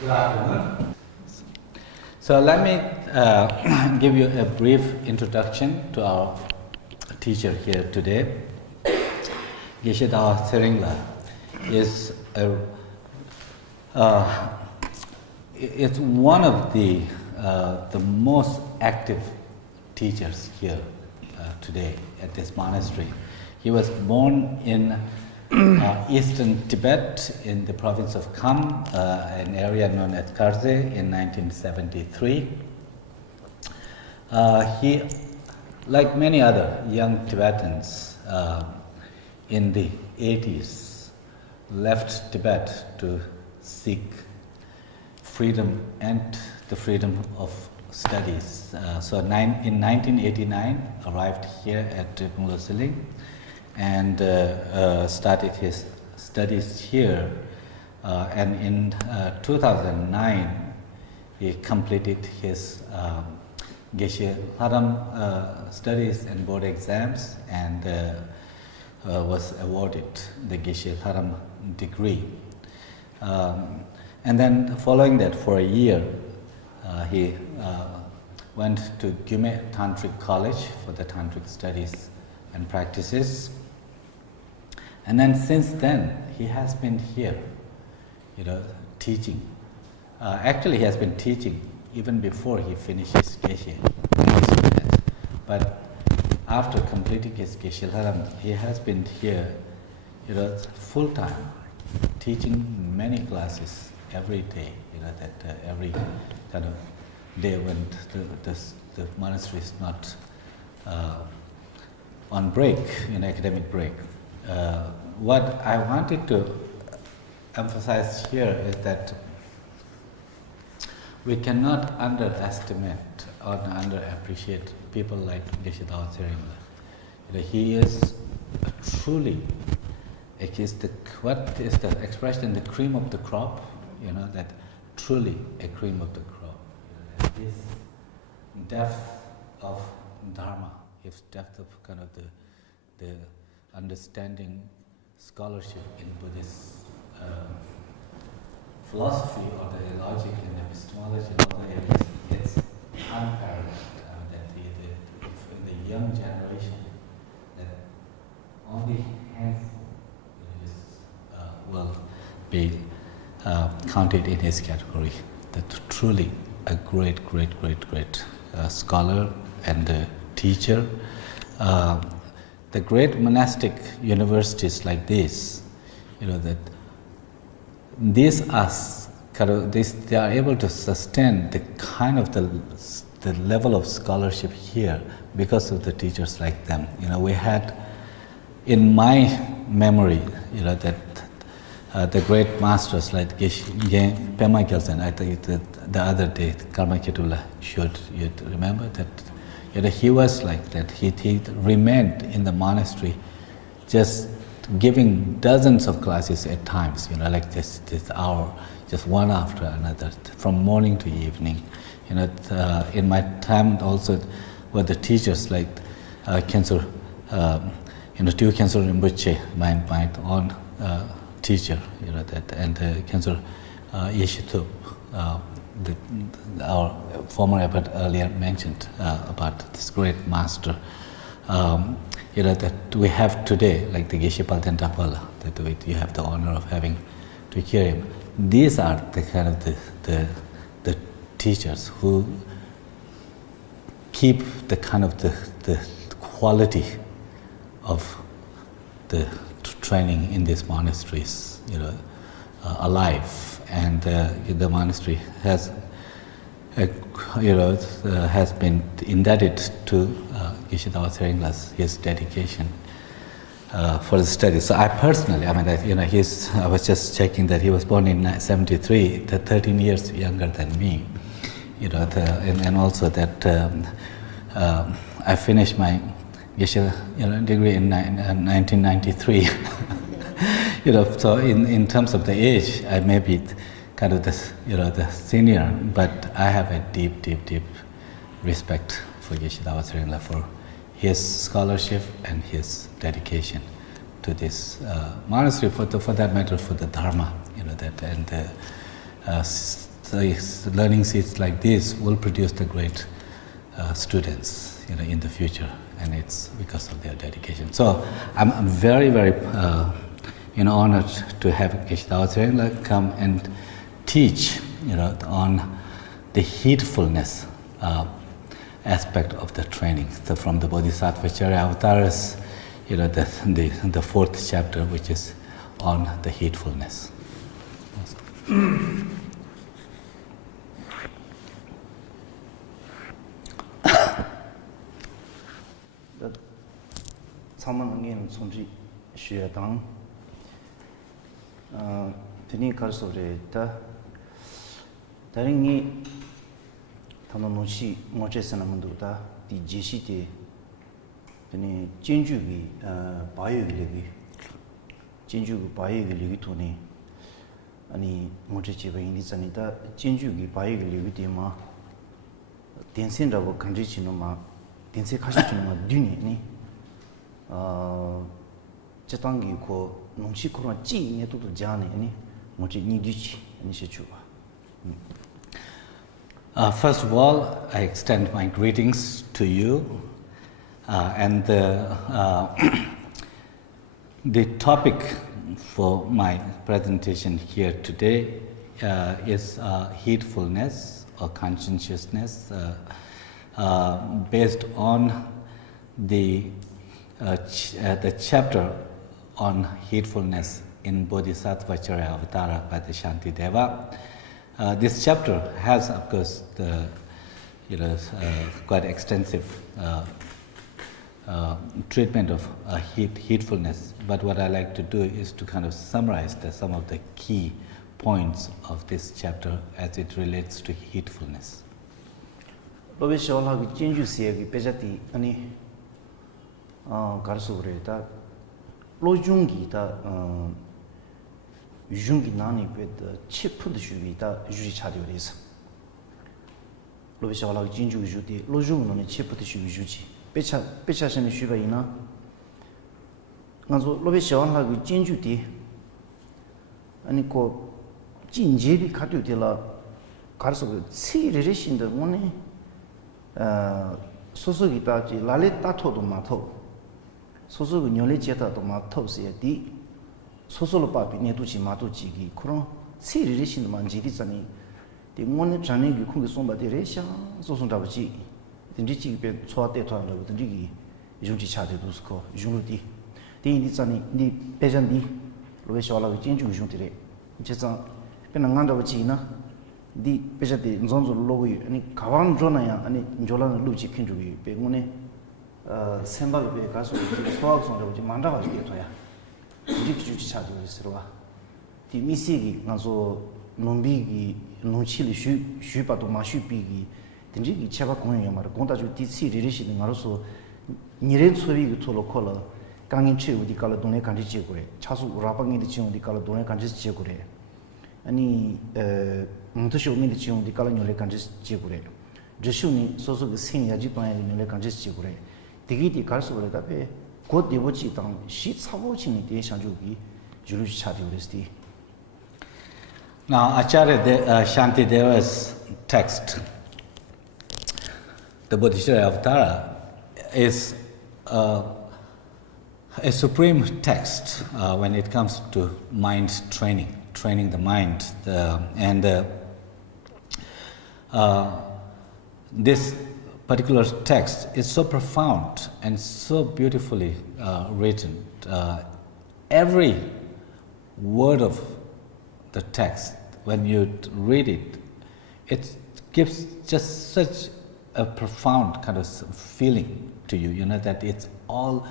Good afternoon. So let me give you a brief introduction to our teacher here today. Geshe Dawa Tsering is it's one of the most active teachers here today at this monastery. He was born in eastern Tibet in the province of Kham, an area known as Karze, in 1973. He, like many other young Tibetans in the 80s, left Tibet to seek freedom and the freedom of studies. So in 1989, arrived here at Drepung, Losel, and started his studies here. And in 2009, he completed his Geshe studies and board exams, and was awarded the Geshe degree. And then following that, for a year, he went to Gyume Tantric College for the Tantric studies and practices. And then since then, he has been here, teaching. Actually, he has been teaching even before he finished his Geshe. But after completing his Geshe he has been here, full time, teaching many classes every day. That every kind of day when the monastery is not on break, academic break. What I wanted to emphasize here is that we cannot underestimate or underappreciate people like Geshe Dawa Tsering. He is truly, what is the expression, the cream of the crop, that truly a cream of the crop. His depth of dharma, his depth of kind of the understanding, scholarship in Buddhist philosophy or the logic and epistemology and all the areas, it's unparalleled. That in the young generation, that only handful will be counted in his category. That truly a great scholar and teacher. The great monastic universities like this, that these are they are able to sustain the kind of the level of scholarship here because of the teachers like them. We had, in my memory, that the great masters like Pema Gyaltsen, I think the other day, Karma Ketula showed you remember that. He was like that. He remained in the monastery, just giving dozens of classes at times. Like this hour, just one after another, from morning to evening. In my time also, were the teachers like Kensur, Tu Kensur Rinpoche, my own teacher. And Kensur Yeshitup. Our former abbot earlier mentioned about this great master, that we have today, like the Geshe Palten Tapala, that you have the honor of having to hear him. These are the kind of the teachers who keep the kind of the quality of the training in these monasteries, alive. And the monastery has, has been indebted to Geshe Dawa Tsering, his dedication for the studies. So I personally, I was just checking that he was born in 1973, 13 years younger than me. And also that I finished my Geshe degree in 1993. So in terms of the age, I may be kind of the senior, but I have a deep respect for Geshe Dawa Tsering, for his scholarship and his dedication to this monastery, for that matter, for the Dharma, learning seeds like this will produce the great students, in the future, and it's because of their dedication. So I'm very, very honored to have Geshe Dawa Tsering come and teach, on the heedfulness aspect of the training. So from the Bodhisattva Charya Avatars, the fourth chapter, which is on the heedfulness. 사망은 손지 쉬어당 드니 가르소레다 다른이 담노시 모체스나 문도다 디 제시데 드니 진주기 바이오기리기 진주기 바이오기리기 토니 아니 모체치바 인디산이다 진주기 바이오기리기 데마 덴센라고 간지치노마 덴세 카시치노마 듀니니 제당기 고 농시 코로나 찌네 또도 자네 아니 뭐지 니디치 아니 시주바. First of all, I extend my greetings to you, and the topic for my presentation here today is heedfulness or conscientiousness, based on the chapter on heedfulness in Bodhisattva Charya Avatara by the Shantideva. This chapter has, of course, the quite extensive treatment of heedfulness. But what I like to do is to kind of summarize some of the key points of this chapter as it relates to heedfulness. 가르소브레다 로중기다 유중기 나니 베드 치프드 주기다 유지 차려리서 로비샤라 진주 주디 로중노니 치프드 주기 주지 베차신 주바이나 간소 로비샤라 진주디 아니 고 진제비 카드디라 가르소 치리리신데 뭐네 소소기다지 라레 따토도 마토 소소그 녀레 제다도 마토스에디 소소로 바비 네두지 마도지기 그런 세리리신 만지리자니 데모네 자네기 콩게 손바데레샤 소손다버지 딘지지베 초아데토라고 딘지기 이중지 차데도스코 이중로디 데인디자니 니 베잔디 로베샤라고 진주 이중디레 제자 베나간다버지나 디 베자데 존존 로고이 아니 가왕 존나야 아니 졸라는 루지 킨주기 베고네 셈바베 가서 소학송으로 만다가 되어야 우리 주지 차도 있어라 디 미시기 가서 논비기 논치리 슈바도 마슈비기 딘지기 차바 공연이 말 공다주 디시 리리시는 가로서 니렌 소비기 토로콜라 강인 체우디 칼라 돈에 간지지 그래 차수 라방이디 지용디 칼라 돈에 간지지 그래 아니 문토쇼미디 지용디 칼라 녀레 간지지 그래 저슈니 소소기 신야지 바에 녀레 간지지 그래 디기디 갈수로다베 곧 디보치 당 시차보치니 대상주기 주루시 차디오레스티. Now, Acharya Shantideva's text, the Bodhisattva Avatara, is a supreme text when it comes to mind training the mind, this particular text is so profound and so beautifully written. Every word of the text, when you read it, it gives just such a profound kind of feeling to you, that it's all,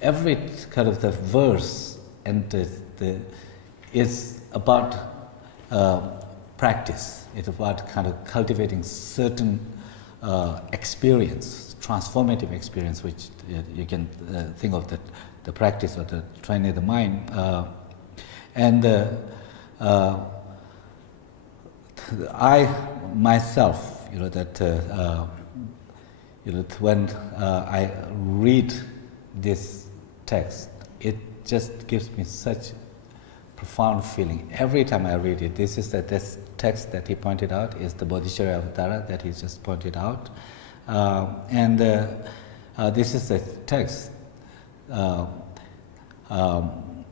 every kind of the verse and is about practice. It's about kind of cultivating certain experience, transformative experience, which you can think of the practice or the training of the mind. I myself, when I read this text, it just gives me such profound feeling every time I read it. This text that he pointed out is the Bodhicharya Avatara that he just pointed out. This is the text.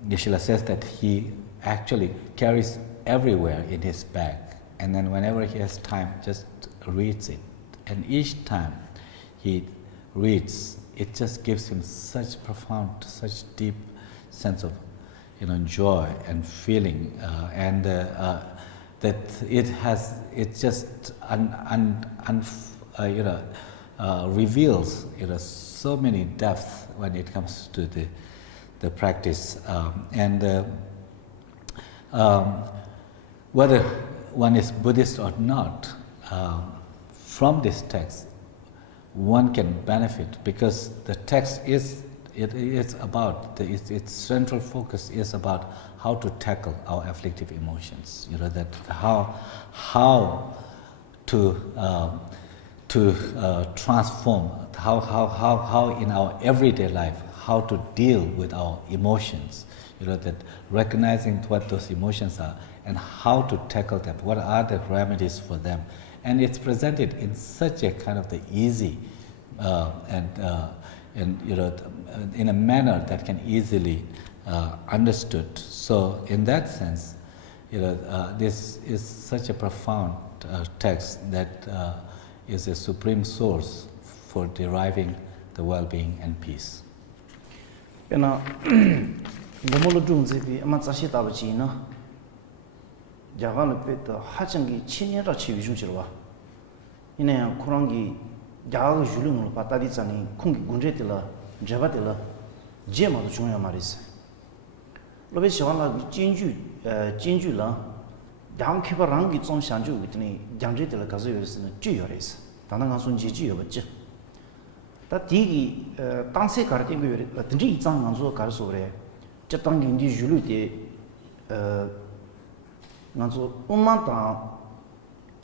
Geshe says that he actually carries everywhere in his bag, and then whenever he has time, just reads it. And each time he reads, it just gives him such profound, such deep sense of, joy and feeling, that it just reveals, so many depths when it comes to the practice, whether one is Buddhist or not, from this text one can benefit, because the text its central focus is about how to tackle our afflictive emotions. That how to transform, how in our everyday life, how to deal with our emotions. That recognizing what those emotions are and how to tackle them. What are the remedies for them? And it's presented in such a kind of the easy in a manner that can easily understood. So in that sense, this is such a profound text that is a supreme source for deriving the well-being and peace. Gomolo Dunzi be Amatsashi Tabachina Javan Pet Hachangi Chinera Chivujurwa. In a Kurangi Jaga Julun Patadizani, Kungi Gunjetilla, Javatilla, Gemma Junior Maris. Loveshawana Jinjula, Down Kiparangi Tom Shanju with me, Janjetilla Kazuris and Juris, Tanangasun Jiji of a that Digi Tanse Karting, the G Zang Anzo Karsore, Chatang in the Julute Nanzo Umata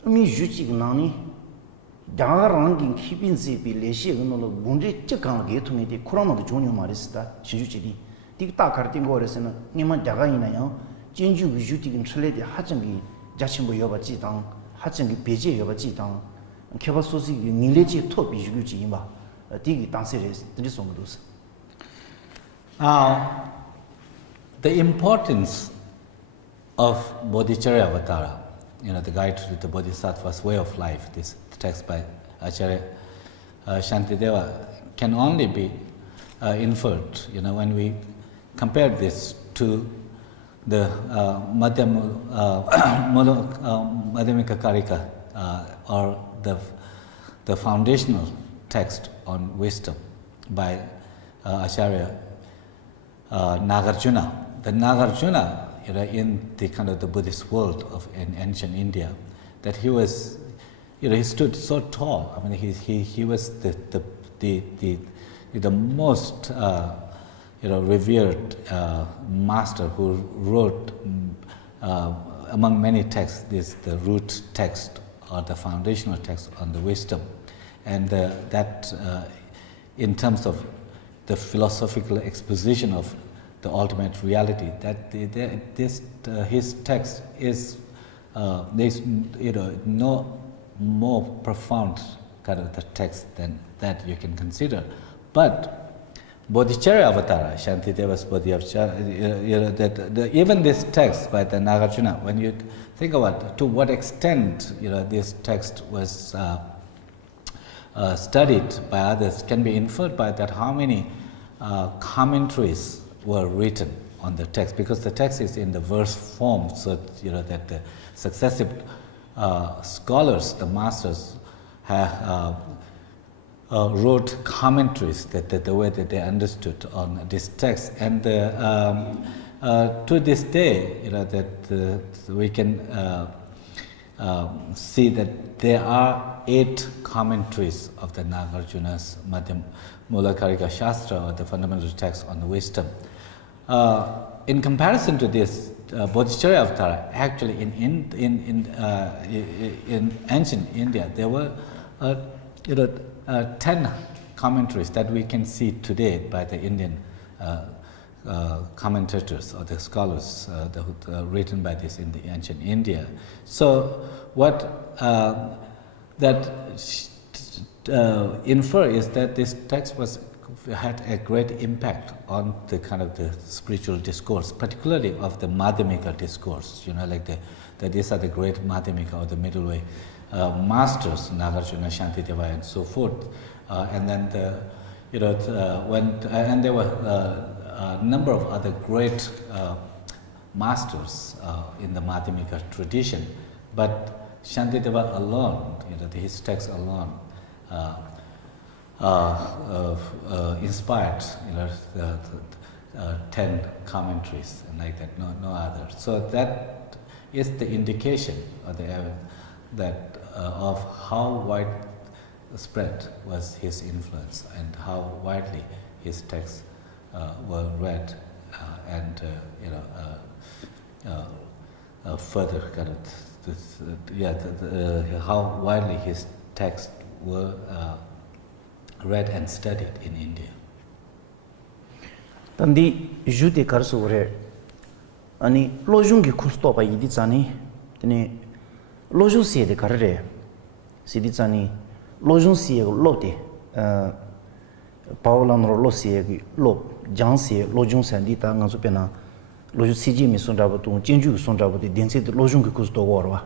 Mi Juchi Nani, Daranging keeping Zipi, Leshi, Bunde Chakan get to me the Kurama the Junior Marista, Shijuchi, Tikta Karting Gores and Nima Jagaina, Jinju Juti in Chile, Hachangi, Jachimbo Yobachitang, Hachangi Peje Yobachitang, and Kevasosi, Nileji Topi Juchima. The importance of Bodhicharya Avatara, the guide to the Bodhisattva's way of life, this text by Acharya Shantideva, can only be inferred, when we compare this to the Madhyamika Karika, or the foundational text on wisdom by Acharya Nagarjuna. The Nagarjuna, in the kind of the Buddhist world in ancient India, that he was, he stood so tall. I mean, he was the most revered master who wrote among many texts the root text or the foundational text on the wisdom. And that in terms of the philosophical exposition of the ultimate reality, that his text is there's no more profound kind of the text than that you can consider. But Bodhicharya Avatara, Shantideva's Bodhicharya, even this text by the Nagarjuna, when you think about to what extent this text was studied by others, can be inferred by that how many commentaries were written on the text, because the text is in the verse form, so that the successive scholars, the masters, wrote commentaries that the way that they understood on this text, and to this day, that we can see that there are 8 commentaries of the Nagarjuna's Mulakarika Shastra, or the fundamental text on the wisdom. In comparison to this, Bodhicharya Avatara, actually in ancient India, there were 10 commentaries that we can see today by the Indian commentators or the scholars written by this in the ancient India. So what that infer is that this text had a great impact on the kind of the spiritual discourse, particularly of the Madhyamika discourse. Like these are the great Madhyamika or the middle way masters, Nagarjuna, Shantideva, and so forth. And then and there were a number of other great masters in the Madhyamika tradition, but Shantideva alone, his text alone, inspired the 10 commentaries and like that, no other. So that is the indication of of how widespread was his influence and how widely his texts were read and further kind of how widely his texts were read and studied in India. Tandi jude karsore ani lojungi kusto pa yidi tsani tene lojun sie de karre sidi tsani lojun sie lote paulan ro lo sie gi lo jang sie lojun sandi ta ngazu pena lojun siji mi sonda ba tu jinju sonda ba de dense de lojun gi kusto worwa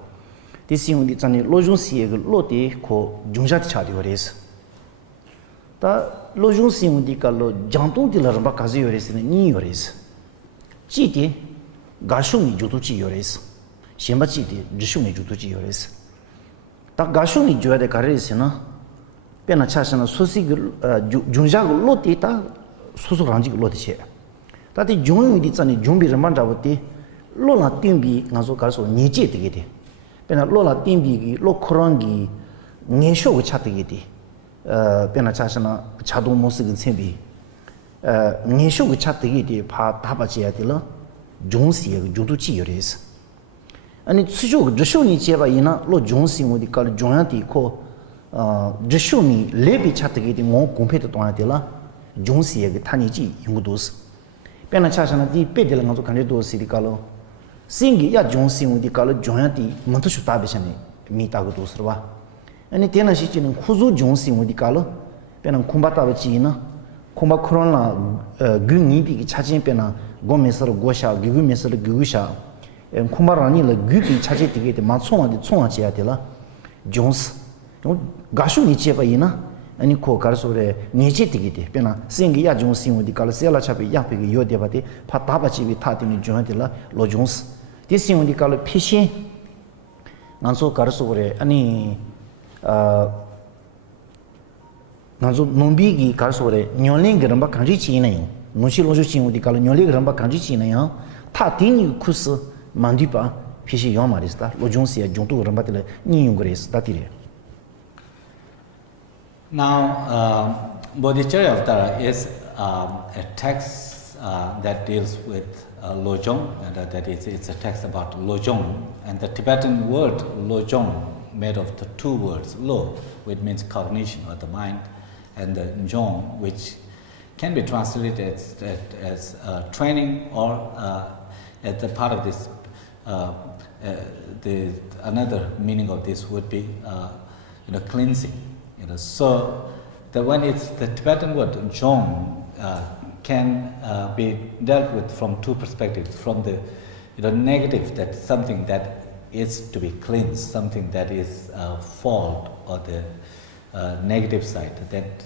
this yung di tsani lojun sie gi lote ko jungja cha de wores ta lojun sim di kallo jantung di larba kazi yores ni yores chi di gashu ni jutu chi yores shemba chi di jishu ni jutu chi yores ta gashu ni joya de kares na pena chasana sosi junja lo ti ta susu ranji lo ti che ta di jung di tsani jumbi ramban da wote lo la timbi ngazo karso ni je de ge pena lo la timbi gi lo khorangi ngesho go cha de ge pena chasana chadung mosig tsembi ngesho go chategi de pa daba jia de la jongsi ge judu chi yores ani tsujo jisho ni jeba ina lo jongsi mo di kal jongya ti ko jisho ni lebi chategi de ngo gompe de twa de la jongsi ge tani ji yungu dos pena chasana di pe de la ngo kan de do si di kalo singi ya jongsi mo di kal jongya ti monto shu ta be shane mi ta go dos rwa ani tena shi chin khuzu jongsi mudi kalo pena kumbata ba chi na kumba khronla gungi bi chajin pena gomesar gosha gigu mesar gugusha kumba rani la gugi chaje tige de ma chonga de chonga che ya de la jongs gashu ni che ba ina ani ko karso re ni che tige de pena singi ya jongsi mudi kalo sela chabe ya pe yo de ba de pa ta ba chi bi ta de ni jong de la lo jongs de sing mudi kalo pishin nanso karso re ani nanzo nombi gi karsore nyoling gramba kanji chi na yo noshi lojo chi udi kala nyoling gramba kanji chi na yo ta tini kus mandipa pishi yo marista lojong sia jongtu gramba tele ni yungres tatire. Now Bodhicharya is a text that deals with lojong, and that it's a text about lojong, and the Tibetan word lojong made of the two words, lo, which means cognition or the mind, and the jong, which can be translated as training, or as a part of this. Another meaning of this would be, cleansing. So when it's the Tibetan word jong can be dealt with from two perspectives. From the negative, that something that is to be cleansed, something that is fault or the negative side. That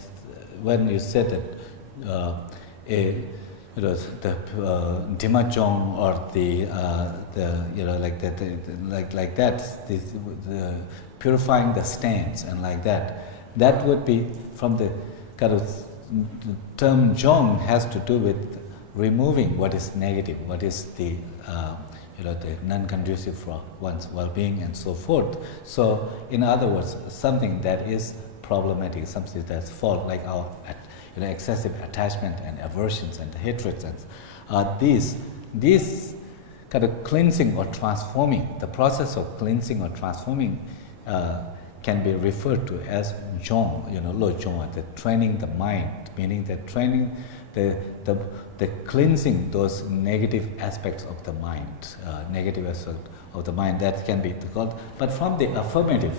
when you said that the dimajong or the like that, the purifying the stains and like that would be from the kind of the term jong has to do with removing what is negative, what is the the non-conducive for one's well-being and so forth. So, in other words, something that is problematic, something that's fault, like our excessive attachment and aversions and hatreds, and these kind of cleansing or transforming, the process of cleansing or transforming can be referred to as jong, lo jong, the training the mind, meaning that training the cleansing those negative aspects of the mind, negative aspect of the mind, that can be called. But from the affirmative,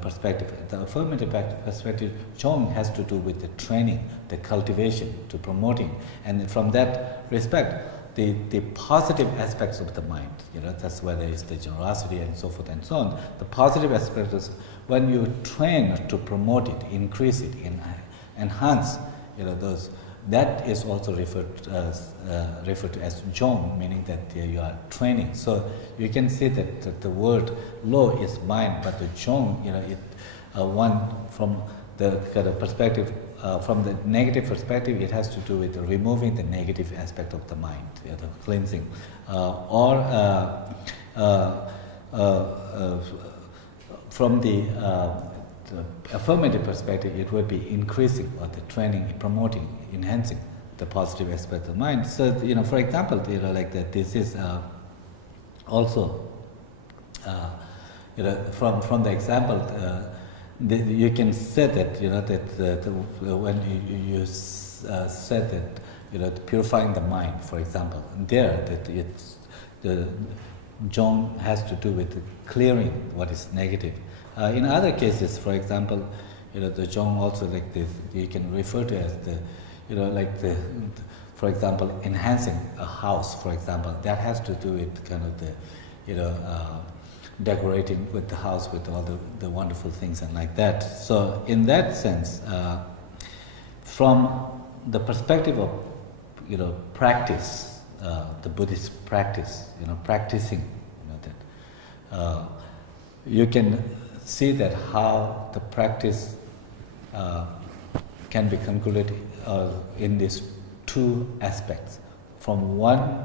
perspective, the affirmative perspective, Chong has to do with the training, the cultivation, to promoting, and from that respect, the positive aspects of the mind, that's where there is the generosity and so forth and so on. The positive aspect is when you train to promote it, increase it, enhance, those. That is also referred to as Jong, meaning that you are training. So you can see that the word Lo is mind, but the Jong, one from the kind of perspective, from the negative perspective, it has to do with removing the negative aspect of the mind, the cleansing, from the affirmative perspective, it would be increasing or the training, promoting, enhancing the positive aspect of the mind. So, for example, like that, this is also, from the example, you can say that, that when you said that, purifying the mind, for example, there that it's the Jong has to do with clearing what is negative. In other cases, for example, the Jong also like this, you can refer to as the, for example, enhancing a house, for example, that has to do with kind of the, decorating with the house with all the wonderful things and like that. So in that sense, from the perspective of, practice, the Buddhist practice, practicing, that you can see that how the practice can be concluded in these two aspects. From one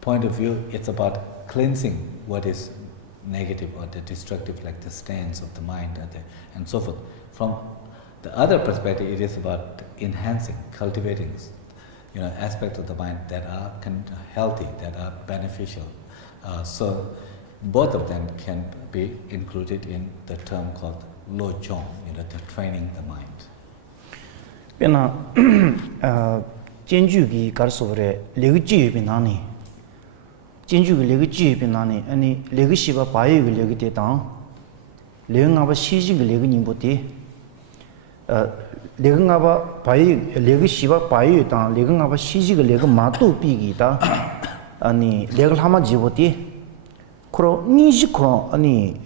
point of view, it's about cleansing what is negative or the destructive, like the stains of the mind and so forth. From the other perspective, it is about enhancing, cultivating, aspects of the mind that are healthy, that are beneficial. So both of them can be included in the term called Lo Jong, the training the mind. Pena Jenju Garsovre, Leguji Binani, Jenju Leguji Binani, any Legishiva Bayu Legate down, Leungava Shiji Legunimbuti, Legungava Bayu, Legishiva Bayu down, Legungava Shiji Legumatu Pigita, and Legalhama Jiboti. Kro nishi kro ani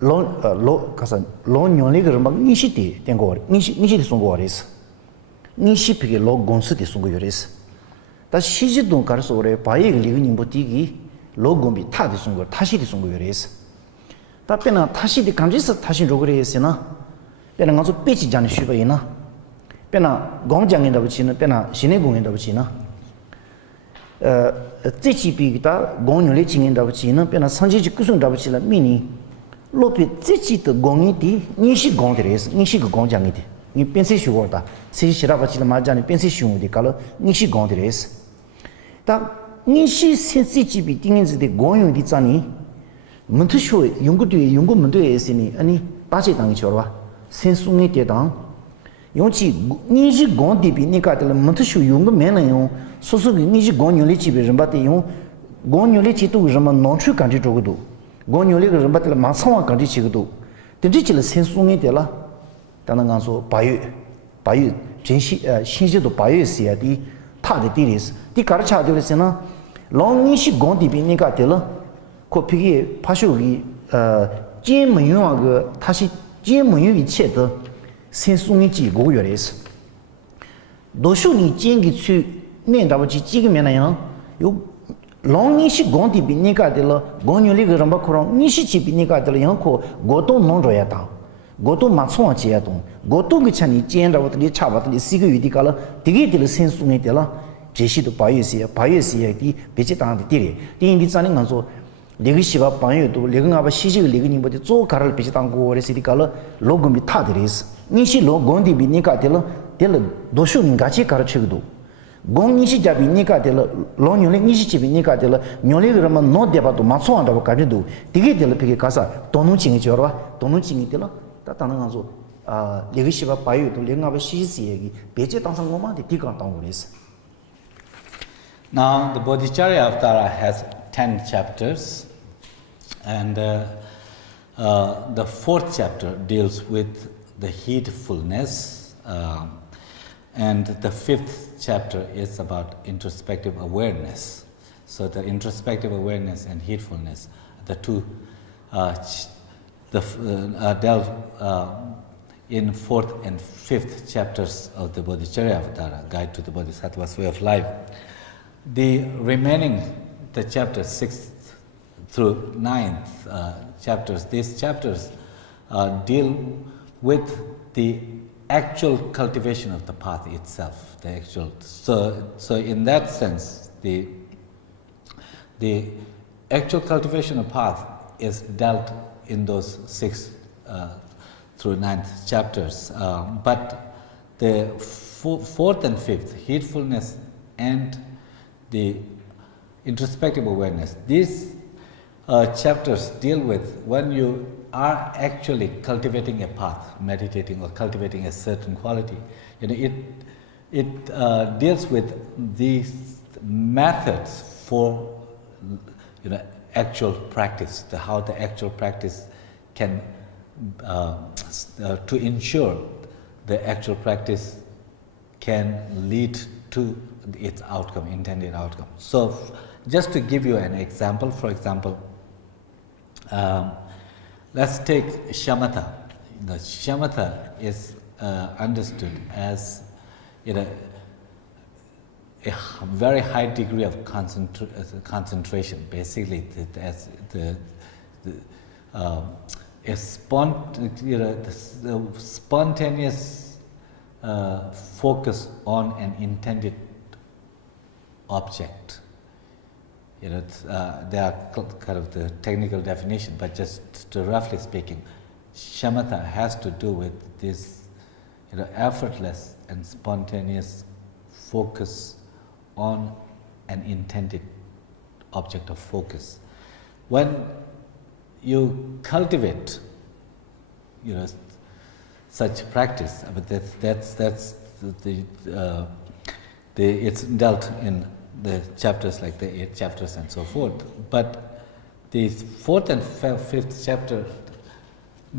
lo kasa lo nyoli germa nishi ti tengo nishi ti songo res nishi pige lo gonsu ti songo yores ta shiji don kar so re bai ge li ni boti gi lo gombi ta ti songo tashi ti songo yores ta pena tashi ti kanji sa tashi ro gre yesena pena ngaso pechi jan shu ba ina pena gong jang da bu chi na pena shine gong da bu chi na Zichibigda, Gongli Ching da China, Pena Sanji Kusun da Chila Mini, Lopi Zichi the Gongiti, Nishi Gongres, Nishi Gongjangiti, Ni Pensi Shuota, Sishirabachila Majani, Pensi Shun di color, Nishi Gongres. Da Nishi Sensichi be things the Gong di Zani, Muntushu, Yungu Yungu Mundu Esini, any Bachi Dang Chorwa, Sensuni Dedang, Yonchi Nishi Gondi be Nicatella, Muntushu Yungu Mena. 소소 니지 고뉴리 집에 좀 받대요. 고뉴리 지도 좀 논출 간지 저거도. 고뉴리 그 좀 받들 마상와 간지 지거도. 근데질 센송이 되라. 다른 간소 바유 진시 신지도 바유스야디 타데 디리스. 디 가르쳐 되었으나 롱니시 고디비니가 되라. 코피기 파쇼기 진문유하고 다시 진문유 이체도 센송이 지고 요래스. 도슈니 진기 추念到几几个面来样，有老你是讲的比你家的了，讲你那个人把可能你是去比你家的了，样可我都弄着也当，我都马上接动，我都给像你见着我的你差不多的4个月的个了，这个的了先送你的了，这些都8月些的，别去当的地里，第一的咱们说，那个是吧8月多，那个俺把西个那个你把的做开了，别去当过的些的个了，老公比他的意思，你是老讲的比你家的了，的了多少人家去开了这个多。Gong nishi jabi nika de la long nyole nishi chibi nika de la nyole grama no deba to matso anda ka de do dige de la pike kasa tonu chingi chorwa tonu chingi de la ta tanang so 레기시바 바이도 랭아바 시시에기 베제 당상 고마데 디가 당고레스. Now, the Bodhicharya Avatara has 10 chapters, and the fourth chapter deals with the heedfulness, and the fifth chapter is about introspective awareness. So, the introspective awareness and heedfulness, the two delve in fourth and fifth chapters of the Bodhicharya Avatara, Guide to the Bodhisattva's Way of Life. The remaining, the chapters 6th through 9th chapters, these chapters deal with the actual cultivation of the path itself, the actual. So in that sense, the actual cultivation of path is dealt in those 6th through 9th chapters. But the fourth and fifth, heedfulness and the introspective awareness, these chapters deal with when you are actually cultivating a path, meditating or cultivating a certain quality. It deals with these methods for actual practice, how the actual practice can to ensure the actual practice can lead to its outcome, intended outcome. So, just to give you an example, for example, let's take shamatha. The shamatha is understood as a very high degree of concentration. Basically, as the spontaneous focus on an intended object. There are kind of the technical definition, but just roughly speaking, shamatha has to do with this, effortless and spontaneous focus on an intended object of focus. When you cultivate, such practice, but that's it's dealt in the chapters like the 8 chapters and so forth. But the 4th and 5th chapter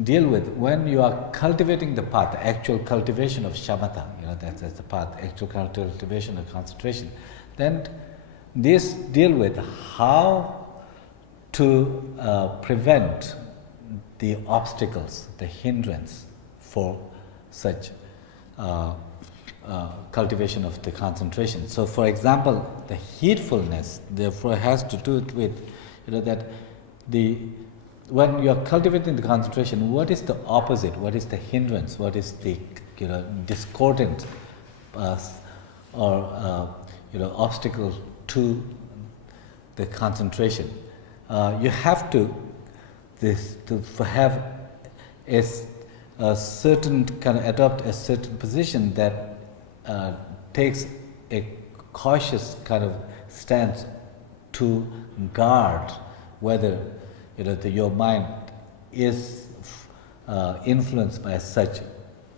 deal with when you are cultivating the path, the actual cultivation of shamatha, that's the path, actual cultivation of concentration. Then these deal with how to prevent the obstacles, the hindrance for such cultivation of the concentration. So, for example, the heedfulness therefore has to do with that when you are cultivating the concentration, what is the opposite? What is the hindrance? What is the discordant or obstacle to the concentration? You have to have a certain kind of adopt a certain position that takes a cautious kind of stance to guard whether your mind is influenced by such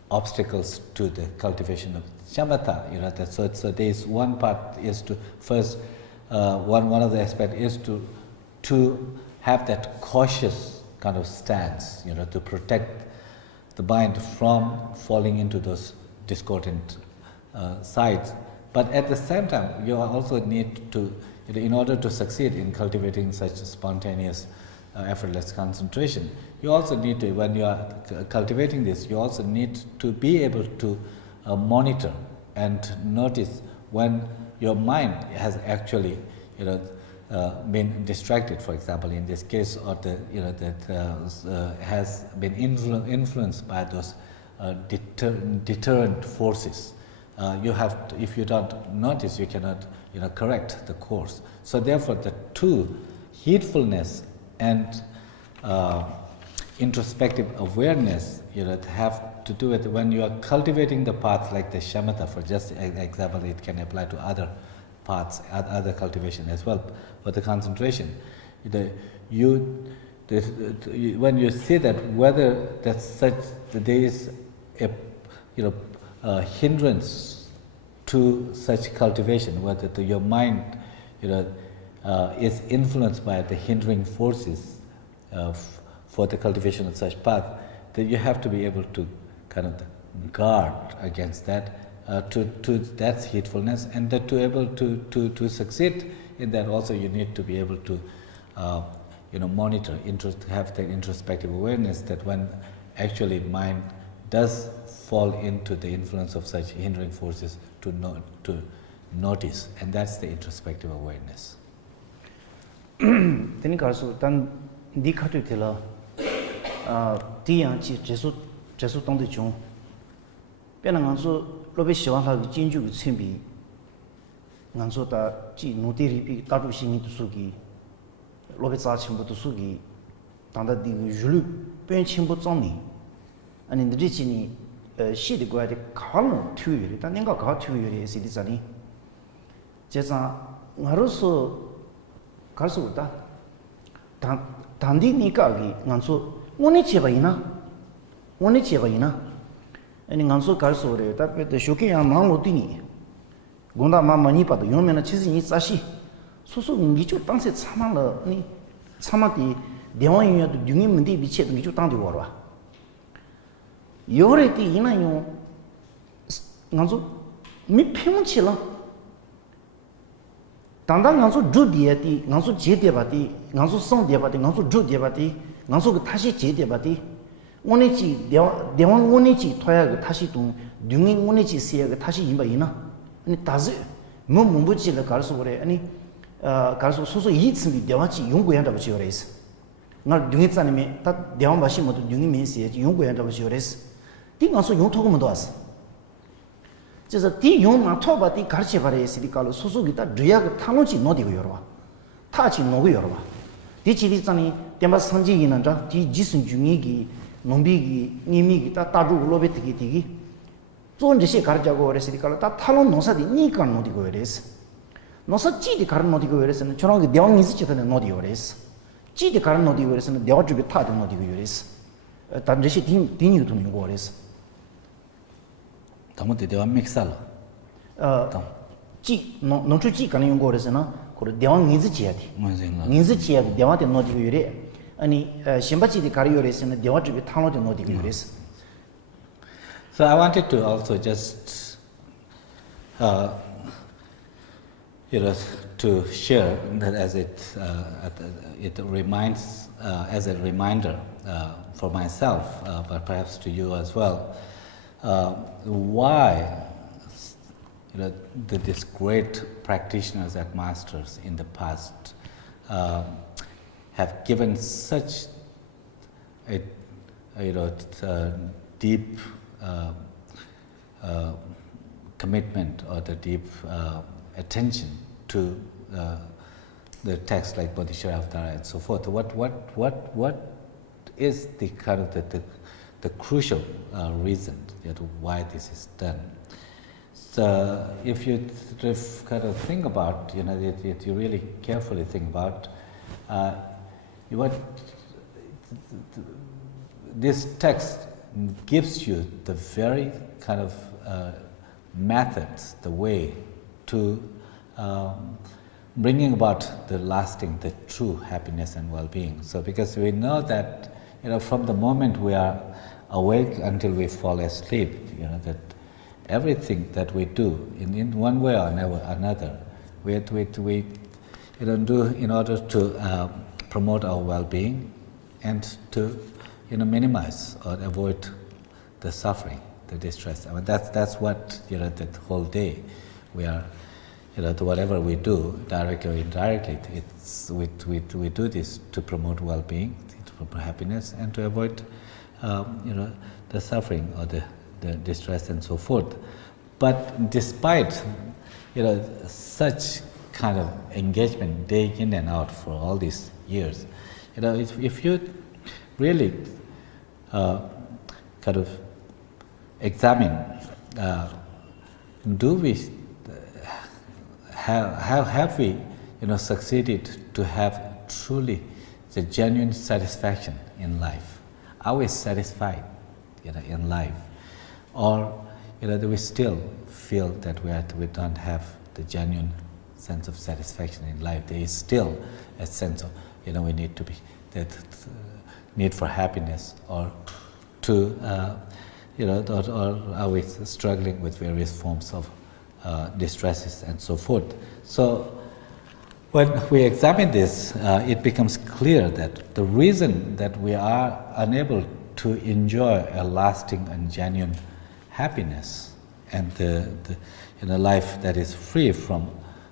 obstacles to the cultivation of shamatha. So there is one part is to first one of the aspects is to have that cautious kind of stance, to protect the mind from falling into those discordant sides. But at the same time, you also need to, in order to succeed in cultivating such spontaneous, effortless concentration, you also need to, when you are cultivating this, you also need to be able to monitor and notice when your mind has actually, been distracted, for example, in this case, or has been influenced by those deterrent forces. You have to, if you don't notice, you cannot correct the course. So therefore, the two, heedfulness and introspective awareness, have to do with when you are cultivating the path like the shamatha. For just example, it can apply to other paths, other cultivation as well. For the concentration, when you see that whether there is a hindrance to such cultivation, whether your mind is influenced by the hindering forces for the cultivation of such path, then you have to be able to kind of guard against that. That's heedfulness, and that to able to succeed in that also you need to be able to monitor, have the introspective awareness that when actually mind does fall into the influence of such hindering forces, to notice, and that's the introspective awareness. Then also dan di khatu tela di yang chi jesu dong de jong bian ngang su lo be xiwan ha ge jin ju ge chen bi ngang su da ji nu de ri bi da zhu xin ni du su gi lo be za chen bu du su gi dang da di ge yu lu bian chen bu zong ni ani de ji ni xi de guai de ka lo tu yu da ning ga ka tu yu de si de za ni je za nga ro su 갈수 없다. 단디니까기 간수 원이 제바이나 원이 제바이나 아니 간수 갈수 오래 답에 쇼케야 마음로 뛰니 gonda 마마니 봐도 요면은 치즈니 싸시 소소 니주 땅세 참만了니 참마디 대왕이야도 융이 문제 비체도 니주 땅디 와라 요래디 이나요 간수 미 피문치라 당당 간수 주디에디 간수 제대바디 간수 성대바디 간수 주디에바디 간수 그 다시 제대바디 원이지 대왕 원이지 토야 그 다시 동 융이 원이지 세야 그 다시 임바이나 아니 다즈 뭐 문부지를 갈수 그래 아니 갈수 소소 이츠미 대왕지 연구한다고 지어레스 나 융이 짠이면 다 대왕 마시 모두 융이 메시에 연구한다고 지어레스 띵가서 용토고면도 왔어 就是第用嘛托把的搞起来的是的搞了，叔叔给他主要个他们去弄的个样吧，他去弄个样吧。第几的咱呢，点把生计呢，这第几生就你给农民给你们给他打入老百姓的，做这些搞这个的是的搞了，他们弄啥的你搞弄的个样是，弄啥几的搞弄的个样是呢？就那个两年之前的弄的个样是，几的搞弄的个样是呢？两这边他的弄的个样是，但这些顶有都没过的是。 다음에 대화 믹스할. 지 농주 지 가는 용 거라서나 그 대왕 인지 지야디. 인지 지야 대왕한테 노디고 요래. 아니 심바지디 가리 요래서는 대왕 집에 탕로도 노디고 요래서. So I wanted to also just to share that as it reminds as a reminder for myself, but perhaps to you as well. Why these great practitioners and masters in the past have given such a deep commitment or the deep attention to the text like Bodhisattva and so forth. What is the kind of the crucial reason why this is done? So if you kind of think about, if you really carefully think about, this text gives you the very kind of methods, the way to bringing about the lasting, the true happiness and well-being. So because we know that, from the moment we are awake until we fall asleep, that everything that we do in one way or another, we do in order to promote our well-being and to minimize or avoid the suffering, the distress. I mean that's what the whole day we are, whatever we do, directly or indirectly, we do this to promote well-being, to promote happiness, and to avoid the suffering or the distress and so forth. But despite such kind of engagement day in and out for all these years, if you really kind of examine, do we have we succeeded to have truly the genuine satisfaction in life? Are we satisfied in life? or that we still feel that we don't have the genuine sense of satisfaction in life. There is still a sense of we need to be that need for happiness, or to or are we struggling with various forms of distresses and so forth. So when we examine this, it becomes clear that the reason that we are unable to enjoy a lasting and genuine happiness and the life that is free from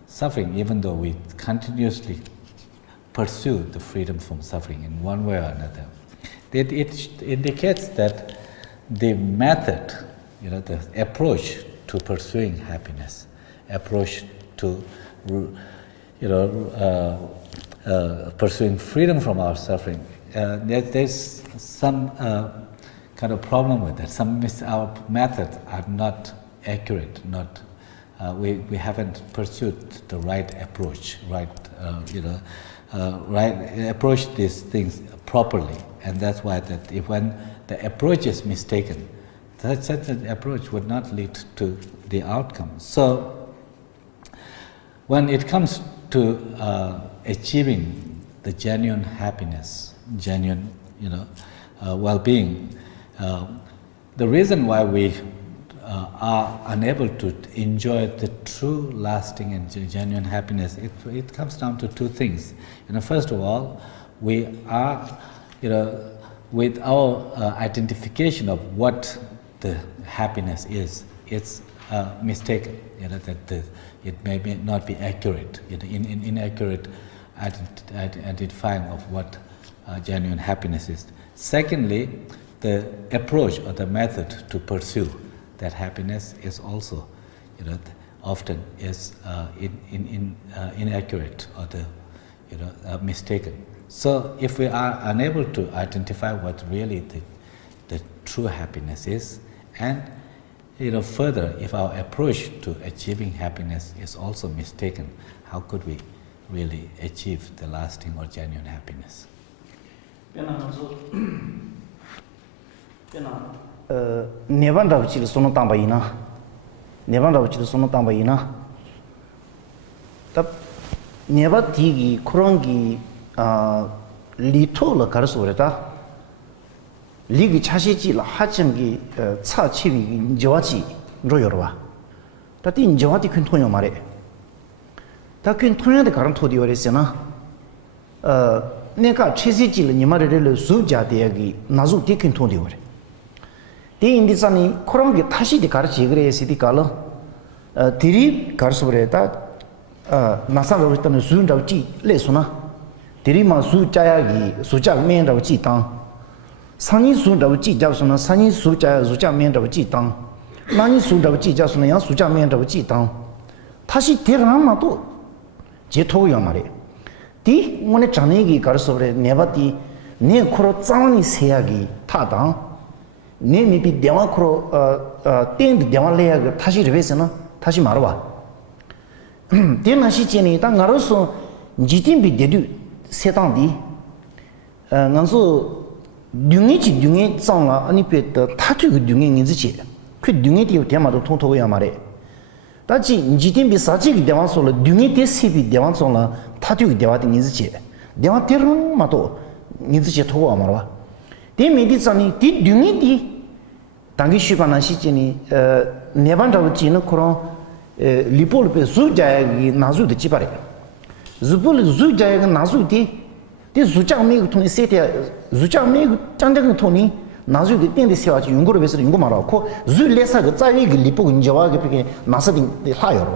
suffering, even though we continuously pursue the freedom from suffering in one way or another, it indicates that the method, the approach to pursuing happiness, approach to pursuing freedom from our suffering, there's some kind of problem with that. Our methods are not accurate, not we haven't pursued the right approach, approach these things properly, and that's why that when the approach is mistaken, such an approach would not lead to the outcome. So when it comes to achieving the genuine happiness, genuine well-being, the reason why we are unable to enjoy the true, lasting and genuine happiness, it comes down to two things. First of all, we are, with our identification of what the happiness is, it's mistaken. That it may not be accurate, inaccurate identifying of what genuine happiness is. Secondly, the approach or the method to pursue that happiness is also, often is inaccurate or mistaken. So if we are unable to identify what really the true happiness is, and further, if our approach to achieving happiness is also mistaken, how could we really achieve the lasting or genuine happiness? Nevan Ravachil Sono Tambaina, Nevan Ravachil Sono Tambaina. Tap Neva Tigi, Kurangi, Litola Karasureta, Ligi Chashiji, Hachangi, Tsachivi, Joachi, Royorwa. That in Joati Quintonio Mare. That Quintonia the Caranto di Oresena, Neka Chesiji, Nimare, Zuja deagi, Nazu Tiquintonio. The Indisani, Korangi Tashi the Karchi, City Color, Tiri Karsureta, Nasara written Zun Rauchi, Lesuna, Tirima Su Jayagi, Suja Main Rauchi Tang, Sani Sun Rauchi Jasuna, Sani Suja, Suja Main Rauchi Tang, Nani Sun Rauchi Jasuna, Suja Main Rauchi Tang, Tashi Tiramato, Jeto Yamare. Ti, one Chanegi Karsore, Nevati, near Korozani Seagi, Tadang, near maybe Devakro, Tind Devalea, Tashi Revesana, Tashi Marwa. Then she jenny, Tangaroso, Jitimbi dedu, Setandi, Nanso Dungi Dungi Zanga, Anipet, Tatu Dungi in the chair. Could Dungiti of Tamato Toto Yamare. Tachi, Jitimbi Sachi, Devansola, Dungi Sibi Devansola, Tatu Devati in the chair. Devaterum Mato, Niziche to Amara. They made it sunny, did Dungiti Tangishipan Shijini, Nevanda Chino Koron. Lipol pe Zujay Nazu de Chipare. Zupul Zujay Nazu de Zuja Meg Tony Setia, Zuja Meg Chandang Tony, Nazu de Tende Siachi, Yungo Vessel in Gomarako, Zulesa, the Zayig Lipo in Jawag, Nasadin the Higher.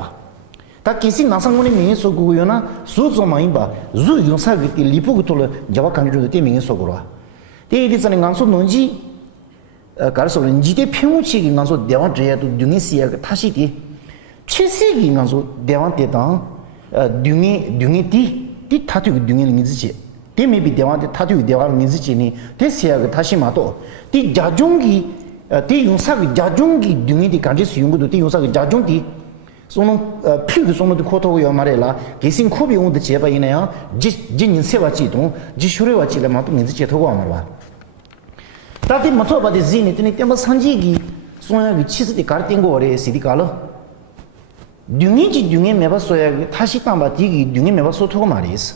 Takisi Nasamoni means so Guyana, Suzo Maimba, Zu Yonsag, Lipo to Javakan to the Timing in Sogura. They is an answer Nonji Garso and Gite Pimuchi in Nanso Devandria to Dunisia Tashiti. Chesigi Nanso Devante Dang, Dungi, Tatu Dungi Nizici. They may be Devante Tatu Deval Nizicini, Tessia Tashimato, the Jajungi, the Yunsaki Jajungi, Dungi, the Kajis Yungu, the Yunsaki Jajungi, sono più sono di Koto Yamarella, che si incubi un de Cheba in ea, Jin Sevachito, Jishurevaci la Matu Nizici to Amarva. Tati Matoba di Zini, Tenitema Sanjigi, 소야기 치스디 가르팅고 오래 시디가로 둥이지 둥이 매바 소야기 다시 담바 디기 둥이 매바 소토고 말이스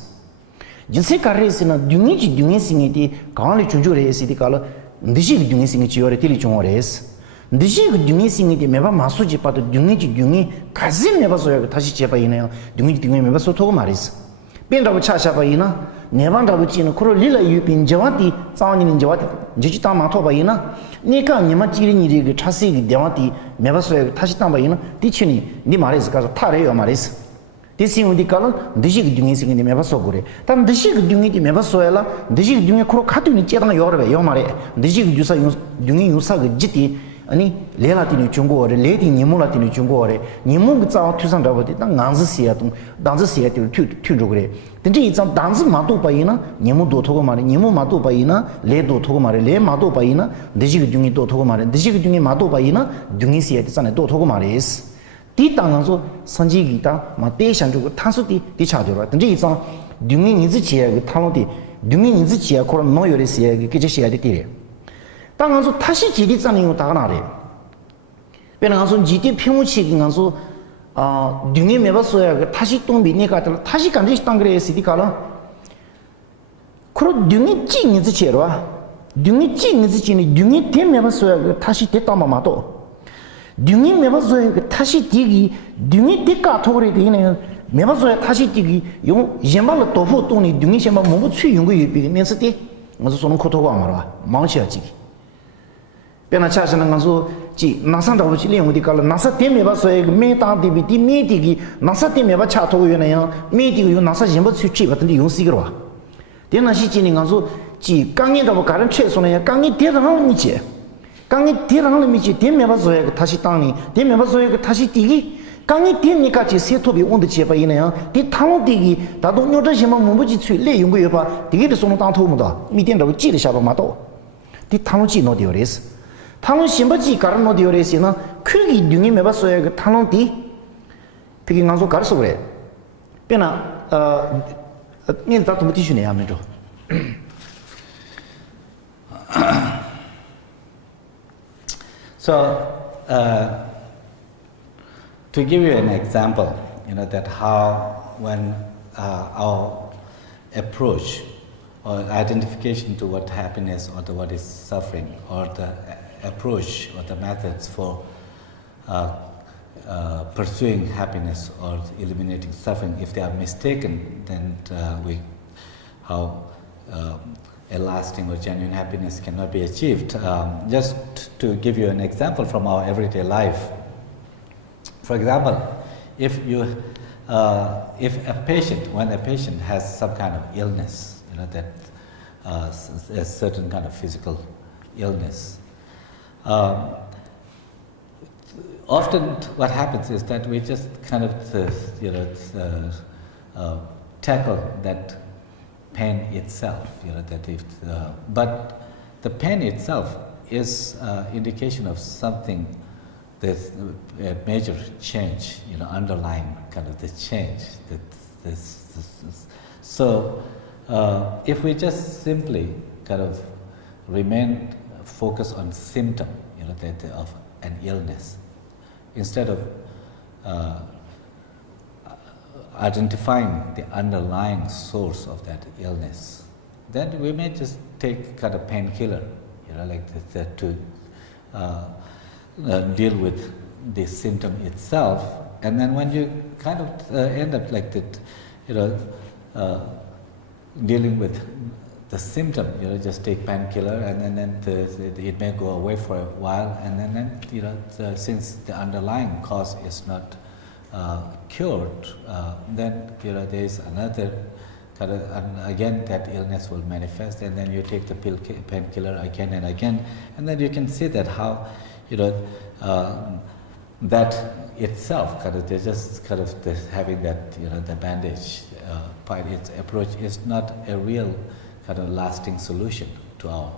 진세 가르스는 둥이지 둥이 싱이디 강리 준주레 시디가로 ndishi 둥이 싱이 지오레 딜리 종오레스 ndishi 둥이 싱이디 매바 마수지 빠도 둥이지 둥이 가지 매바 소야기 다시 제바 이네요 둥이지 둥이 매바 소토고 말이스 빈다고 차샤바 이나 네반다고 지는 그걸 릴라 유빈 저한테 싸우는 저한테 지지 다 마토바 이나 니가 니마 지리니 그 차시기 대한테 매바서에 다시 담바 이나 디치니 니 말에서 가서 타래요 말에서 디싱우디 칼 디시 둥이 생기 매바서 그래 단 디시 둥이 매바서야라 디시 둥이 그로 카드니 제당 요르베 요 말에 디시 주사 둥이 유사 그 지티 아니 레라티니 중국어래 레디 니모라티니 중국어래 니모 자 투상 잡어디 당 난즈시야 동 난즈시야 튜 그래 근데 이장 난즈 마도 바이나 니모도 토고 말에 니모 마도 바이나 레도 토고 말에 레 마도 바이나 디지 중이 도 토고 말에 디지 중이 마도 바이나 중이시야 되잖아 도 토고 말에스 디 당한서 선지기다 마 대상주고 탄수디 디차더라 근데 이장 중이 니즈지야 그 타노디 중이 니즈지야 그런 노요레시야 그 제시야 되디래 당한서 다시 지리 짜는 다 나래. 왜냐하면 지디 평우치긴 가서 둥이 매버서야 그 다시 동비니 같은 다시 간지 땅 그래 시디가라. 그러 둥이 찡이지 제로와. 둥이 찡이지 지니 둥이 대 매버서야 그 다시 됐다마 마도. 둥이 매버서야 그 다시 디기 둥이 대가 토그래 되네. 매버서야 다시 디기 용 젬발로 도후 동니 둥이 젬발 뭐고 취 용거 유비 면스디. 그래서 손은 코토가 말아. 망치야지. 배나 차서는 가서 지 나산다고 지리는 어디 갈라 나사 때문에 봐서에 메다디비 디메디기 나사 때문에 봐 차토고 요네요 메디고 요 나사 전부 수치 같은데 용시기로 와 대나시 지는 가서 지 강이다고 가른 최소는 강이 대랑하는 미지 강이 대랑하는 미지 때문에 봐서에 다시 땅이 때문에 봐서에 다시 디기 강이 되니까 지 세토비 온도 제바 이네요 디 타노디기 다도 요저시만 뭐지 최래 용거 봐 디게도 손은 땅토무다 미된다고 지리 샤바 마도 디 타노지 노디오레스 타노 심바지 가르노 디오레시나 크기 둥이 매바서야 그 타노디 피긴 간소 가르소 그래 빼나 니 다도 못 티슈네 하면죠 So to give you an example, that how when our approach or identification to what happiness or to what is suffering or the approach or the methods for pursuing happiness or eliminating suffering, if they are mistaken, then how a lasting or genuine happiness cannot be achieved. Just to give you an example from our everyday life. For example, if a patient has some kind of illness, that a certain kind of physical illness. Often what happens is that we just kind of tackle that pain itself, but the pain itself is indication of something, there's a major change, underlying kind of the change. So if we just simply kind of remain focused on symptom, of an illness, instead of identifying the underlying source of that illness, then we may just take kind of painkiller, to deal with the symptom itself, and then when you kind of end up like that, dealing with the symptom, just take painkiller, and then it may go away for a while, and then since the underlying cause is not cured, then there is another kind of, and again that illness will manifest, and then you take the painkiller again and again, and then you can see that how that itself kind of, they're just kind of having that the bandage part, its approach is not a real kind of lasting solution to our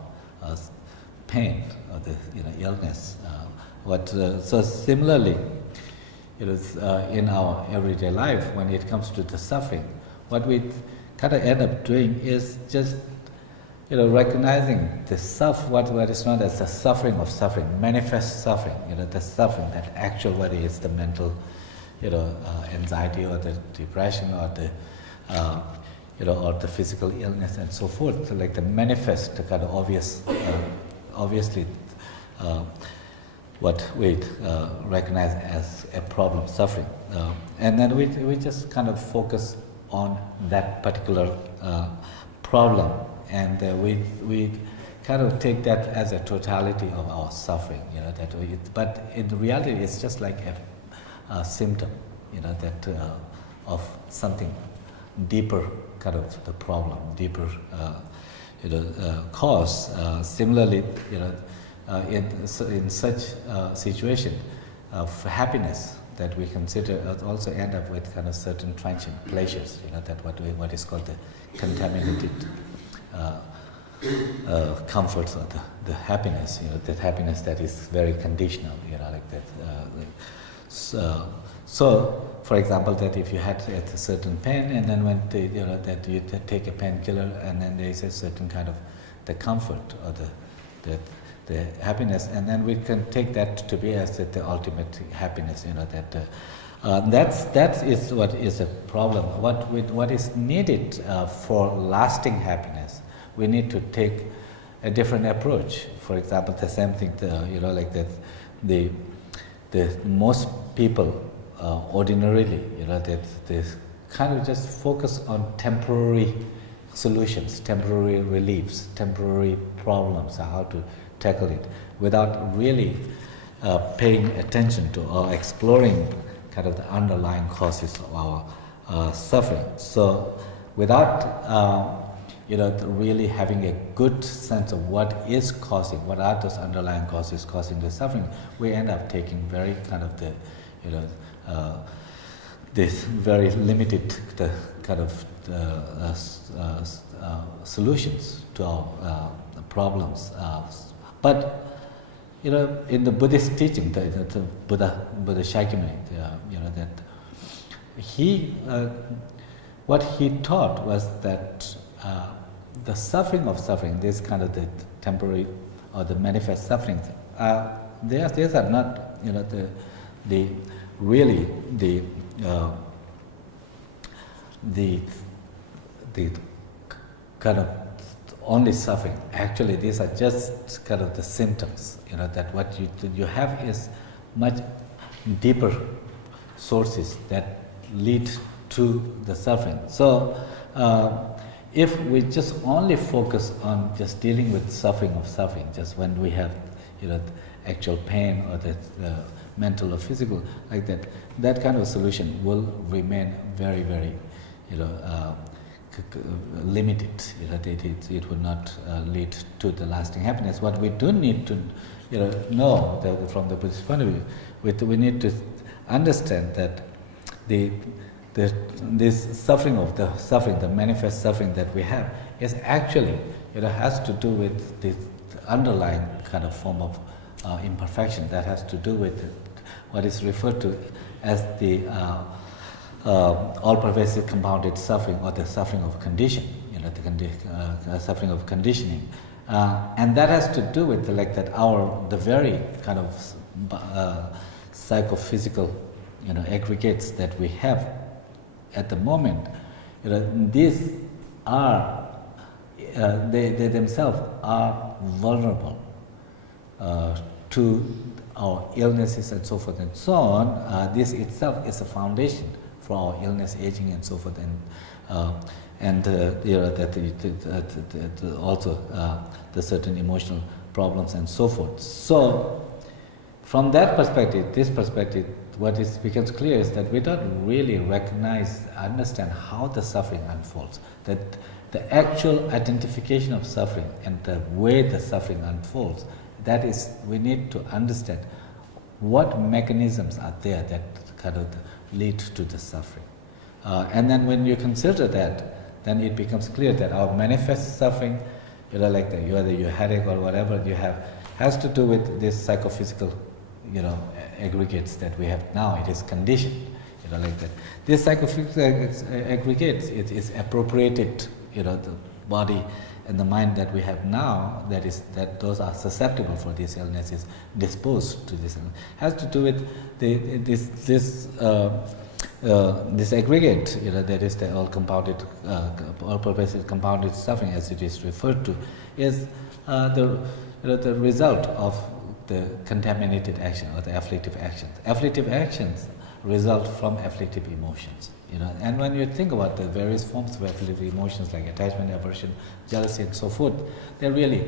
pain or the illness. So similarly, in our everyday life, when it comes to the suffering, what we kind of end up doing is just recognizing the what is known as the suffering of suffering, manifest suffering, the suffering that actual, whether it's the mental, anxiety or the depression or the, or the physical illness and so forth. So like the manifest, the kind of obviously, what we recognize as a problem, suffering, and then we just kind of focus on that particular problem. And we kind of take that as a totality of our suffering, but in reality it's just like a symptom, that of something deeper, kind of the problem, deeper, cause. Similarly, in such situation of happiness that we consider also end up with kind of certain transient pleasures, that what is called the contaminated comforts or the happiness, that happiness that is very conditional, like that. So, for example, that if you had a certain pain and then when that you take a painkiller and then there is a certain kind of the comfort or the happiness, and then we can take that to be as the ultimate happiness, that is what is a problem. What is needed for lasting happiness, we need to take a different approach. For example, the same thing, like that, the most people ordinarily, that they kind of just focus on temporary solutions, temporary reliefs, temporary problems, how to tackle it, without really paying attention to or exploring kind of the underlying causes of our suffering. So, without really having a good sense of what is causing, what are those underlying causes causing the suffering, we end up taking very kind of this very limited kind of solutions to our problems. But in the Buddhist teaching, the Buddha Shakyamuni, that what he taught was that the suffering of suffering, this kind of the temporary or the manifest sufferings, these are not the really the kind of only suffering. Actually, these are just kind of the symptoms. That what you have is much deeper sources that lead to the suffering. So, if we just only focus on just dealing with suffering of suffering, just when we have, actual pain or the mental or physical, like that, that kind of solution will remain very, very, limited. It will not lead to the lasting happiness. What we do need to, know that from the Buddhist point of view, we need to understand that this suffering of the suffering, the manifest suffering that we have, is actually, has to do with the underlying kind of form of imperfection that has to do with what is referred to as the all-pervasive compounded suffering, or the suffering of condition, the suffering of conditioning, and that has to do with the very kind of psychophysical, aggregates that we have at the moment. These are they themselves are vulnerable to our illnesses and so forth and so on. This itself is a foundation for our illness, aging, and so forth, and also the certain emotional problems and so forth. So, from that perspective, this perspective, what becomes clear is that we don't really understand how the suffering unfolds. That the actual identification of suffering and the way the suffering unfolds, that is, we need to understand what mechanisms are there that kind of lead to the suffering. And then when you consider that, then it becomes clear that our manifest suffering, whether your headache or whatever you have, has to do with this psychophysical, aggregates that we have now. It is conditioned, like that. This psychophysical aggregates, it is appropriated, the body and the mind that we have now, that those are susceptible for this illness, is disposed to this illness, has to do with this aggregate, that is the all compounded, all pervasive compounded suffering, as it is referred to, is the result of the contaminated action or the afflictive actions. Afflictive actions result from afflictive emotions. And when you think about the various forms of afflictive emotions like attachment, aversion, jealousy, and so forth, they really,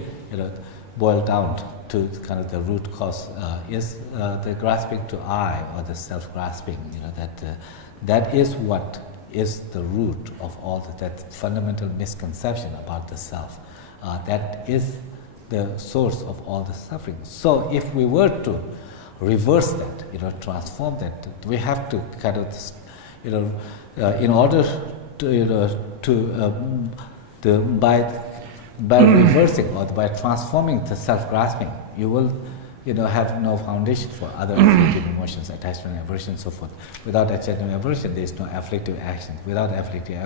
boil down to kind of the root cause is the grasping to I, or the self-grasping. That is what is the root of all that fundamental misconception about the self. That is the source of all the suffering. So, if we were to reverse that, transform that, we have to kind of, in order to by reversing or by transforming the self-grasping, you will have no foundation for other afflictive emotions, attachment, aversion, so forth. Without attachment and aversion, there is no afflictive actions. Without afflictive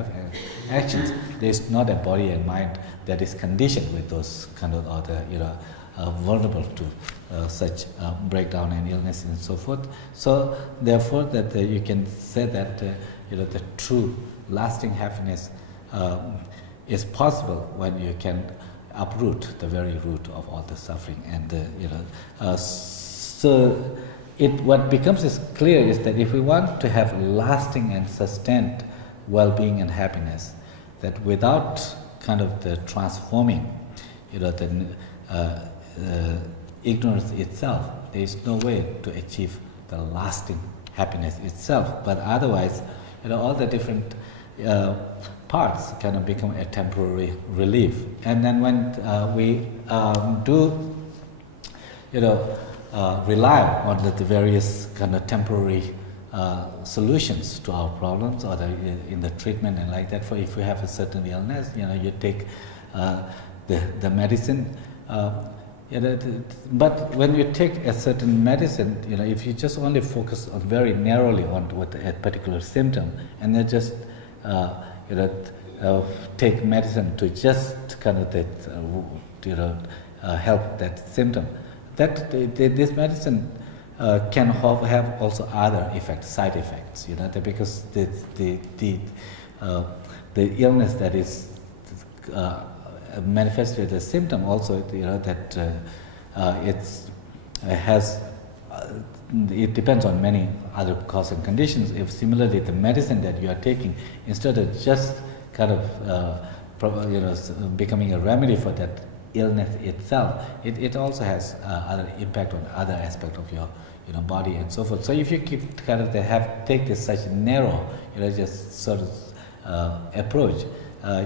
actions, there is not a body and mind that is conditioned with those kind of other, vulnerable to such breakdown and illness and so forth. So, therefore, that you can say that the true lasting happiness is possible when you can uproot the very root of all the suffering. And so what becomes clear is that if we want to have lasting and sustained well-being and happiness, that without kind of the transforming, the ignorance itself, there is no way to achieve the lasting happiness itself. But otherwise, all the different parts kind of become a temporary relief. And then when we do, rely on the various kind of temporary solutions to our problems, or in the treatment and like that. For if you have a certain illness, you take the medicine. But when you take a certain medicine, if you just only focus on very narrowly on what a particular symptom, and then just take medicine to just kind of help that symptom, that this medicine can have also other effects, side effects, because the illness that is manifested as a symptom also, that it depends on many other causes and conditions. If similarly the medicine that you are taking, instead of just kind of becoming a remedy for that illness itself, it also has other impact on other aspects of your body and so forth. So if you keep kind of take this such narrow, just sort of approach,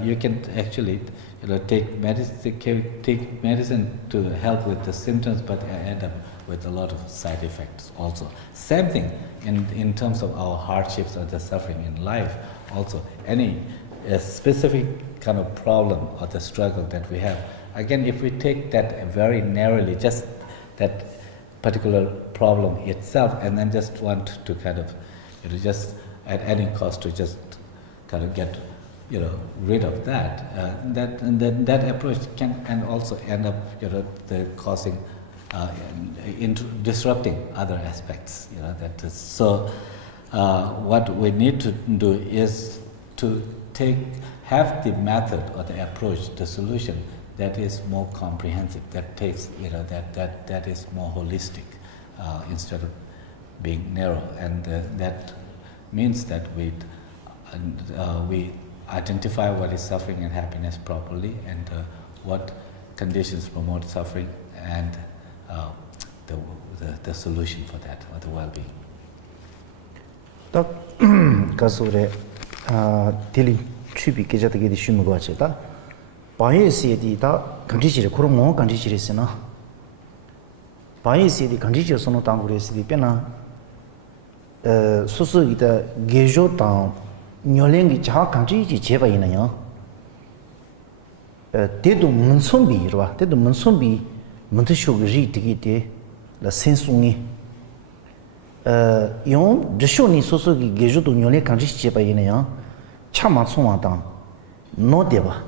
you can actually take medicine to help with the symptoms, but end up with a lot of side effects also. Same thing in terms of our hardships or the suffering in life also. Any specific kind of problem or the struggle that we have, again, if we take that very narrowly, just that particular problem itself, and then just want to kind of, just at any cost to just kind of get rid of that, that approach can also end up causing disrupting other aspects. That is, so what we need to do is to have the method or the approach, the solution that is more comprehensive, that takes that is more holistic instead of being narrow, and that means that we identify what is suffering and happiness properly, and what conditions promote suffering, and the solution for that, or the well-being. Tak kasure tili chubi kejata gedi shumu gwache ta baye sedi ta kanjire koro mo kanjire sena baye sedi kanjire sono tangure sedi pena susu ida gejo ta nyolengi cha kanjiji jeba ina ya dedo munsombi rwa dedo munsombi muntisho ri digi de la sensungi yon desho ni susu gi gejo do nyole kanjiji jeba ina ya chama sonwa ta no deba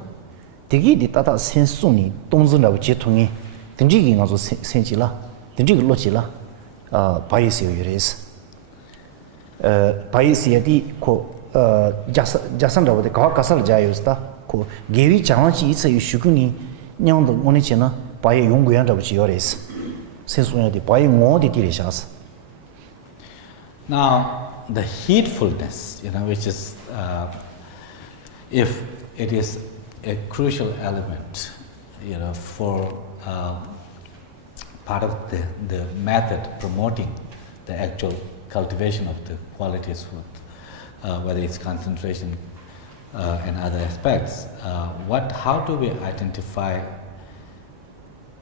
되게 디따다 센송이 동전라고 제통이 등지기 가서 센지라 등지기 로지라 바이스요 유레스 바이스야디 코 자산라고 가 가살 자요스다 코 게위 장원치 있어요 슈군이 냥도 모니치나 바이 용구양라고 지요레스 센송야디 바이 모디 디리샤스. Now, the heedfulness, which is, if it is a crucial element, for part of the method promoting the actual cultivation of the qualities, whether it's concentration and other aspects, how do we identify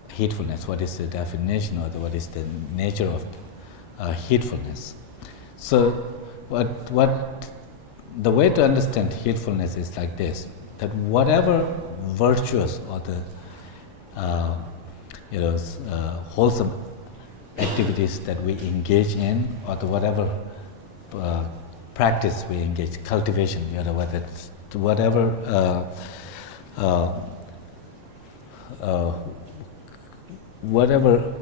heedfulness? What is the definition or what is the nature of heedfulness? So, what the way to understand heedfulness is like this: that whatever virtuous or the wholesome activities that we engage in, or whatever practice we engage, cultivation, whatever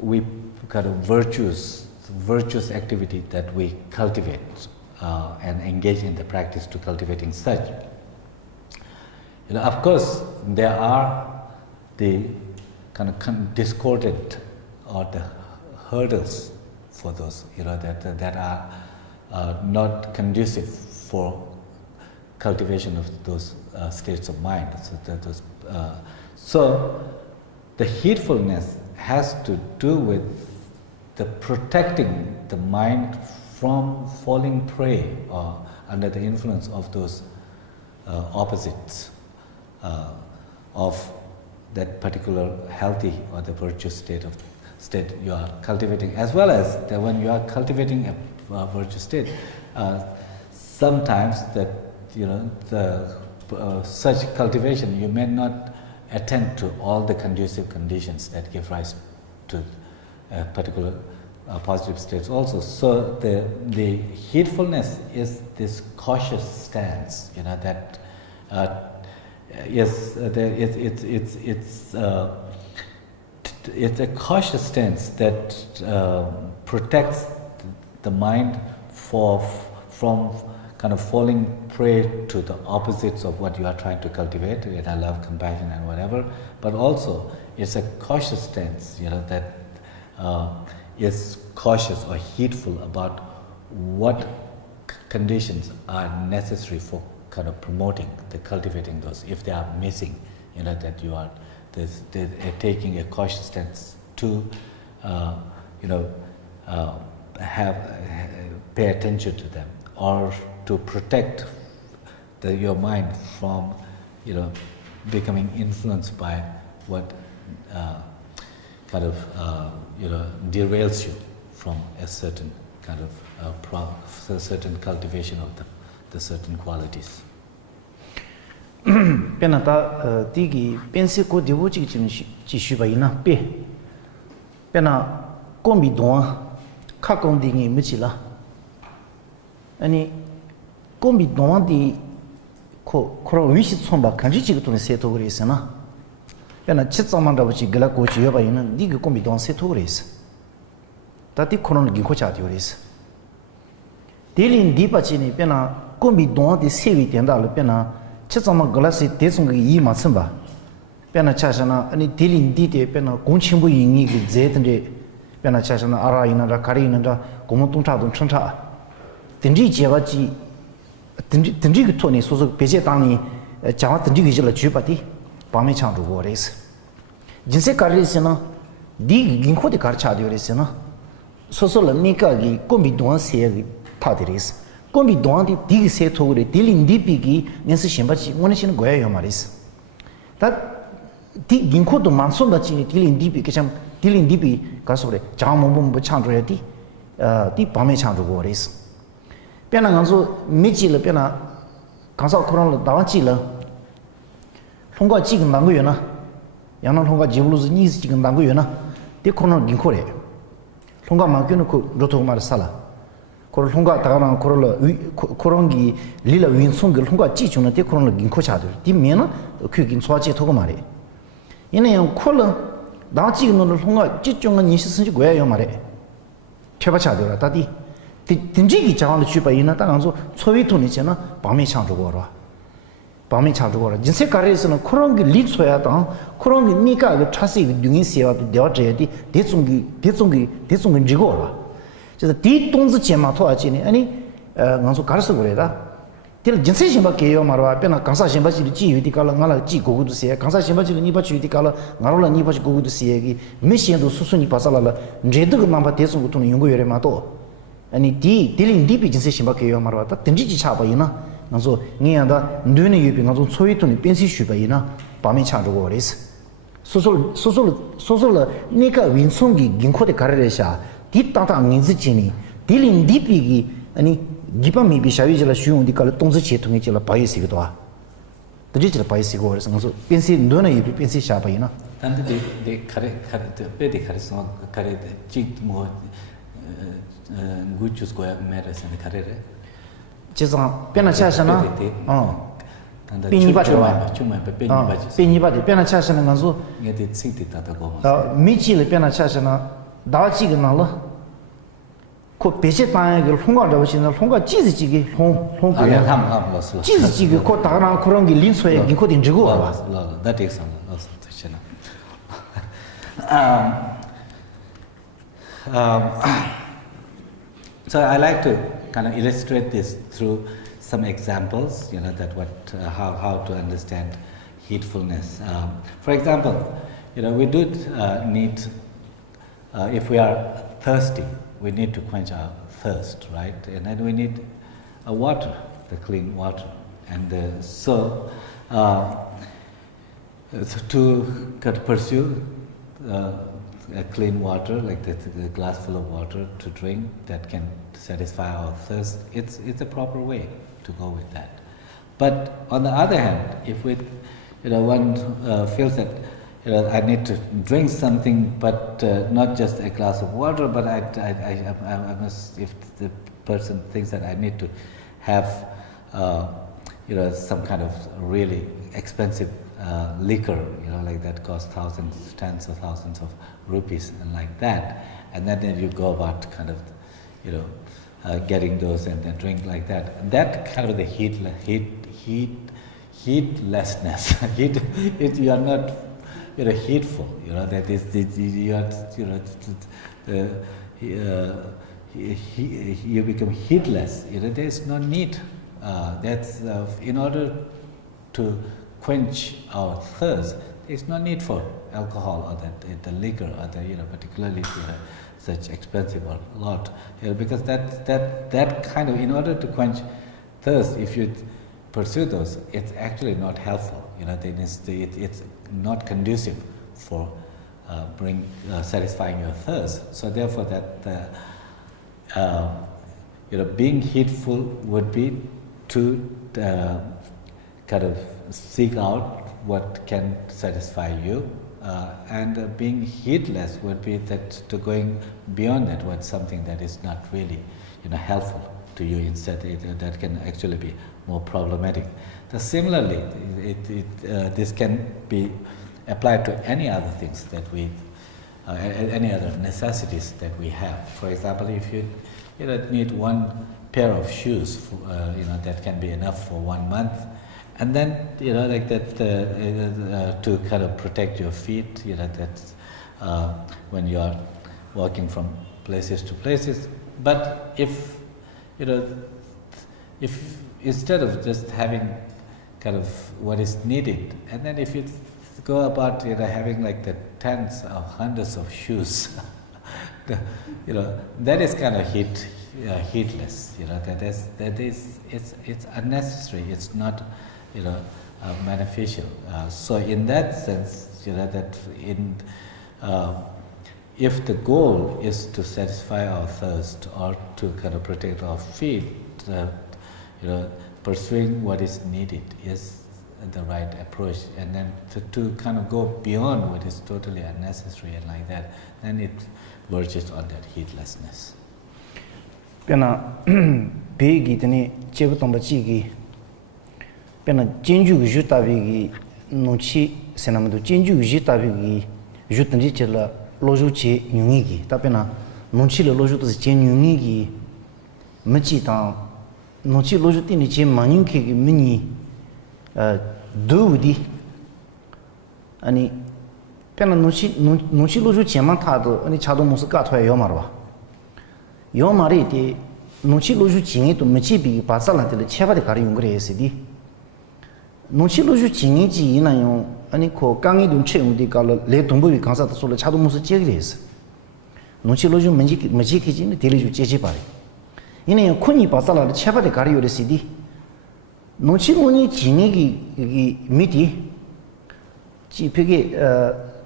we kind of virtuous activity that we cultivate and engage in the practice to cultivating such. Of course, there are the kind of discordant or the hurdles for those, that are not conducive for cultivation of those states of mind. So the heedfulness has to do with the protecting the mind from falling prey or under the influence of those opposites of that particular healthy or the virtuous state you are cultivating, as well as that when you are cultivating a virtuous state, sometimes that such cultivation you may not attend to all the conducive conditions that give rise to particular positive states also. So the heedfulness is this cautious stance, that it's a cautious stance that protects the mind from kind of falling prey to the opposites of what you are trying to cultivate, love, compassion, and whatever. But also, it's a cautious stance, that is cautious or heedful about what conditions are necessary for kind of promoting the cultivating those. If they are missing, that you are taking a cautious stance to pay attention to them, or to protect your mind from becoming influenced by what kind of derails you from a certain kind of certain cultivation of the certain qualities. Penata digi pense ko devo chi chi shuba ina pe pena kombi don ka kong dingi michila ani kombi don di ko wishi tsomba kanji chi to se to gres na pena chitsama da chi gala ko chi yoba ina digi kombi don se to gres tati konon gi ko cha di gres delin di pa chi ni pena kombi don di se wi den da le pena chitsama galasi desung yi ma tsamba pena chashana ani delin di de pena gongqingbu yingi ge zedende pena chashana ara ina da kari ina da gomong dong cha dong cheng cha denji jeba ji denji ge toni so so beje dang ni jiang denji ge le ju ba di ba me chang zhu guo le shi jinse kari shi na di yin ko de kar cha de le shi na so so le ni ga ge gong bi dong se ge ta de le shi kombi doang di se togre dilin di bigi nensi shimba chi ngone chin goya yo maris ta di ginko do manson da chi dilin di bi kecham dilin di bi ka so re jang mong bo chang zhe ya di ba me chang zhe go res bian na gang zo mi ji le bian na gang sao kron le da wan ji le long guo ji gen dang gu yuan na yang na long guo ji bu lu zi ni ji gen dang gu yuan na de kron ginko re long guo ma gyun ko ro to ma sa la 그걸 홍가 다가랑 그런기 리라 윈송을 홍가 찌주는 데 그런 거 차들 뒤면은 그긴 소화지 도고 말해 얘는 콜은 나지는 홍가 찌중은 인식선지 고야요 말해 펴바차더라 다디 딘지기 장한테 주바이나 당한서 소위톤 있잖아 밤에 창조거라 밤에 창조거라 진세 가르에서는 그런 게 리소야다 그런 게 니가 그 차시 능인세와도 되어져야지 대중이 지고라 그래서 뒤 동지 제마토아지네 아니 가서 가르쳐 그래다 딜 진세 심바게요 말아 앞에나 강사 심바지 지유디 갈라 나라 지 고고도 세 강사 심바지 니바 지유디 갈라 나로라 니바 지 고고도 세기 메시엔도 수수니 바살라 제드그 맘바 대중고 돈은 연구열에 마도 아니 딜링 디비 진세 심바게요 말아 다 든지지 차바이나 가서 니야다 눈에 유비 가서 소위톤이 변시 슈바이나 밤에 차주고 그래서 소솔 니가 윈송기 긴코데 가르레샤 뒷땅땅 인지지니 딜링 디비기 아니 기밤이 비샤위질 쉬운디 갈 동지 제통이질 바이시기도 와 드리질 바이시고 그래서 가서 변시 눈에 유비 변시 샤바이나 단데 데 카레 베데 카레스 카레 찌뭐 구추스 고야 메르스네 카레레 지상 변화 차서나 빈이바죠 빈이바데 변화 차서는 가서 이게 생기다다 고 미치를 변화 차서나 다지그나라 그 배제 방향을 홍가를 보시는 홍가 찌지기 홍고야 함 찌지기 그 다른 그런 게 린소에 긴코딩 주고 that is also question so I like to kind of illustrate this through some examples, that how to understand heedfulness. For example, we do need, if we are thirsty, we need to quench our thirst, right? And then we need water, the clean water. And so to pursue a clean water, like the glass full of water to drink that can satisfy our thirst, it's a proper way to go with that. But on the other hand, if one feels that I need to drink something, but not just a glass of water, but I must, if the person thinks that I need to have some kind of really expensive liquor, like that costs thousands, tens of thousands of rupees and like that, and then you go about kind of getting those and then drink like that. That kind of the heedlessness. You are not heedful. That is you become heedless. There is no need. That's in order to quench our thirst. There is no need for alcohol or the liquor or particularly such expensive or lot, because that kind of, in order to quench thirst, if you pursue those, it's actually not helpful. It's not conducive for satisfying your thirst. So therefore, that being heedful would be to kind of seek out what can satisfy you. And being heedless would be that to going beyond that, what's something that is not really helpful to you. Instead, that can actually be more problematic. Similarly, this can be applied to any other things that any other necessities that we have. For example, if you need one pair of shoes, that can be enough for 1 month. And then, like that, to kind of protect your feet, that's when you are walking from places to places. But if instead of just having kind of what is needed, and then if you go about, having like the tens or hundreds of shoes, that is kind of heedless. It's unnecessary. It's not beneficial. So in that sense, that if the goal is to satisfy our thirst or to kind of protect our feet, pursuing what is needed is the right approach. And then to kind of go beyond what is totally unnecessary and like that, then it verges on that heedlessness. pena begi tene chego tomba chigi pena jinju ju tabi gi nochi senamdo jinju ju tabi gi ju tanji chela loju che nyungi gi ta pena nochi le loju to che nyungi gi machi ta nochi loju tini che manyu ke gi mini doudi ani pena nochi loju che man ta do ani chado musu ka thwa yo marwa yo mari de nochi loju jingi to machi bi ba sa la de cheba de kari yungre esidi nochi loju jingi ji ina yo ani ko gangi dun che mu de ka le dongbo bi kansa de so le chado musu je gre es nochi loju machi ki ji ne de le ju je je ba ina yo kunni ba sa la de cheba de kari yo de sidi nochi loju jingi gi mi di ji pege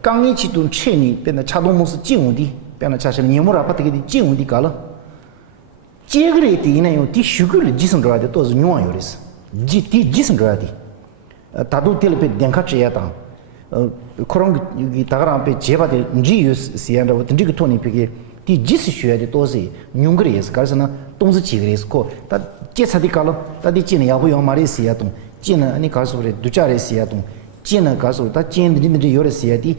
gangi ji dun che ni ben de chado musu jing wu di ben de cha shi ni mu ra pa de ge jing wu di ka le 제그레 디나요 디 슈글 지선라데 또즈 뉴아요리스 디 지선라디 다도 텔페 덴카치야다 코랑 여기 다가람페 제바데 지유스 시안다 버든지 그 토니 피게 디 지스 슈야데 또즈 뉴그레스 가르스나 동즈 지그레스 코다 제사디 칼로 다디 찌네 야부 요 마리시야동 찌네 아니 가르스브레 두차레시야동 찌네 가르스 다 찌엔드리데 요레시야디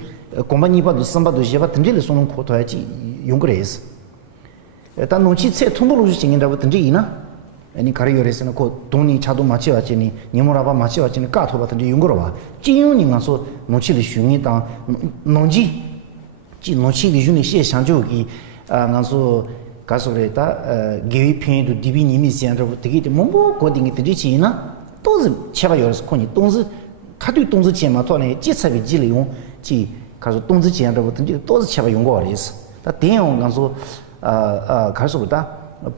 콤바니 바도 삼바도 제바 든지레 소노 코토야지 뉴그레스 다 노치 체 통보로 진행하고 든지 이나 아니 가리요레스는 고 돈이 차도 맞지 왔지니 니모라바 맞지 왔지니 까토 같은데 용거로 봐 진용님 가서 노치를 슝이다 농지 지 노치를 주는 시 상조기 가서 가서래다 개위편도 디비님이 시한다고 되게 뭐뭐 고딩이 되지 이나 또是제가 요래서 코니 동스 카드 동스 제마 토네 제차비 지리용 지 가서 동스 제한다고 든지 또是제가 용거 알았어 다 대용 가서 가서보다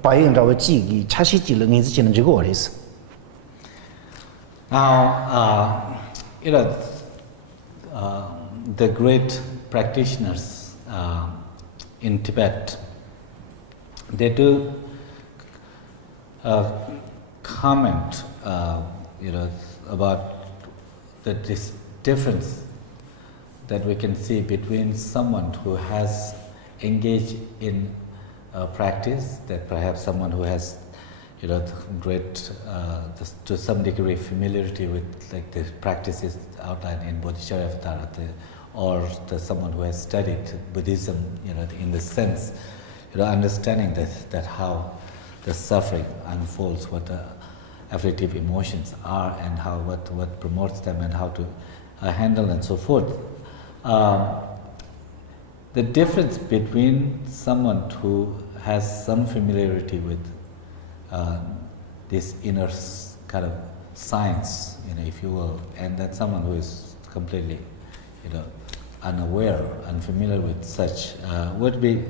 바이언라고 지기 차시지 능이지 지는 저거 어디서 Now, the great practitioners in Tibet, they do comment, about this difference that we can see between someone who has engaged in practice, that perhaps someone who has great to some degree familiarity with like the practices outlined in Bodhisattva, or someone who has studied Buddhism, in the sense, understanding that how the suffering unfolds, what the afflictive emotions are, and how what promotes them, and how to handle and so forth. The difference between someone who has some familiarity with this inner kind of science, if you will, and then someone who is completely, unaware, unfamiliar with such, would be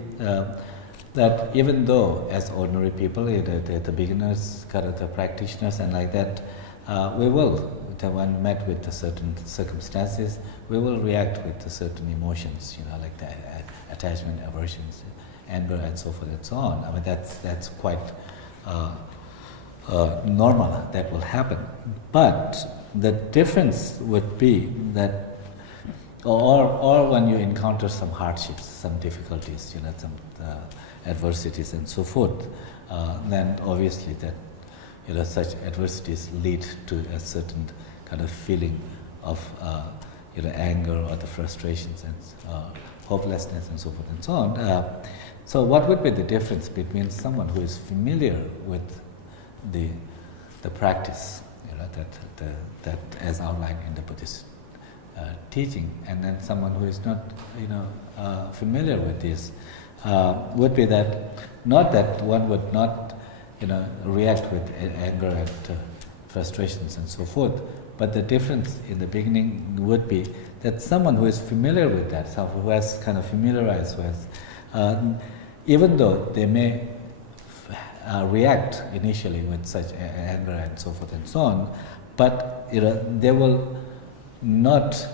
that even though as ordinary people, the beginners, kind of the practitioners and like that, we will, when met with certain circumstances, we will react with certain emotions, like the attachment, aversions, anger, and so forth and so on. I mean, that's quite normal. That will happen. But the difference would be that, or when you encounter some hardships, some difficulties, some adversities and so forth, then obviously that such adversities lead to a certain kind of feeling of anger or the frustrations and hopelessness and so forth and so on. So what would be the difference between someone who is familiar with the practice, that as outlined in the Buddhist teaching, and then someone who is not familiar with this, would be that not that one would not react with anger and frustrations and so forth, but the difference in the beginning would be that someone who is familiar with that, someone who has kind of familiarized with, even though they may react initially with such anger and so forth and so on, but they will not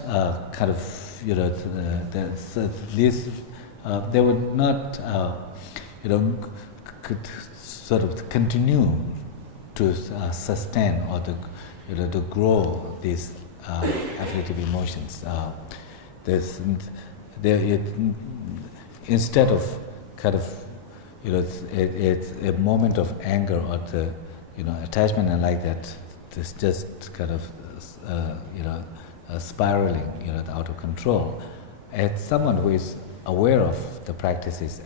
kind of they would not could sort of continue to sustain or to grow these afflictive emotions. Instead of kind of it's a moment of anger or the, attachment and like that. It's just kind of, spiraling, out of control. As someone who is aware of the practices,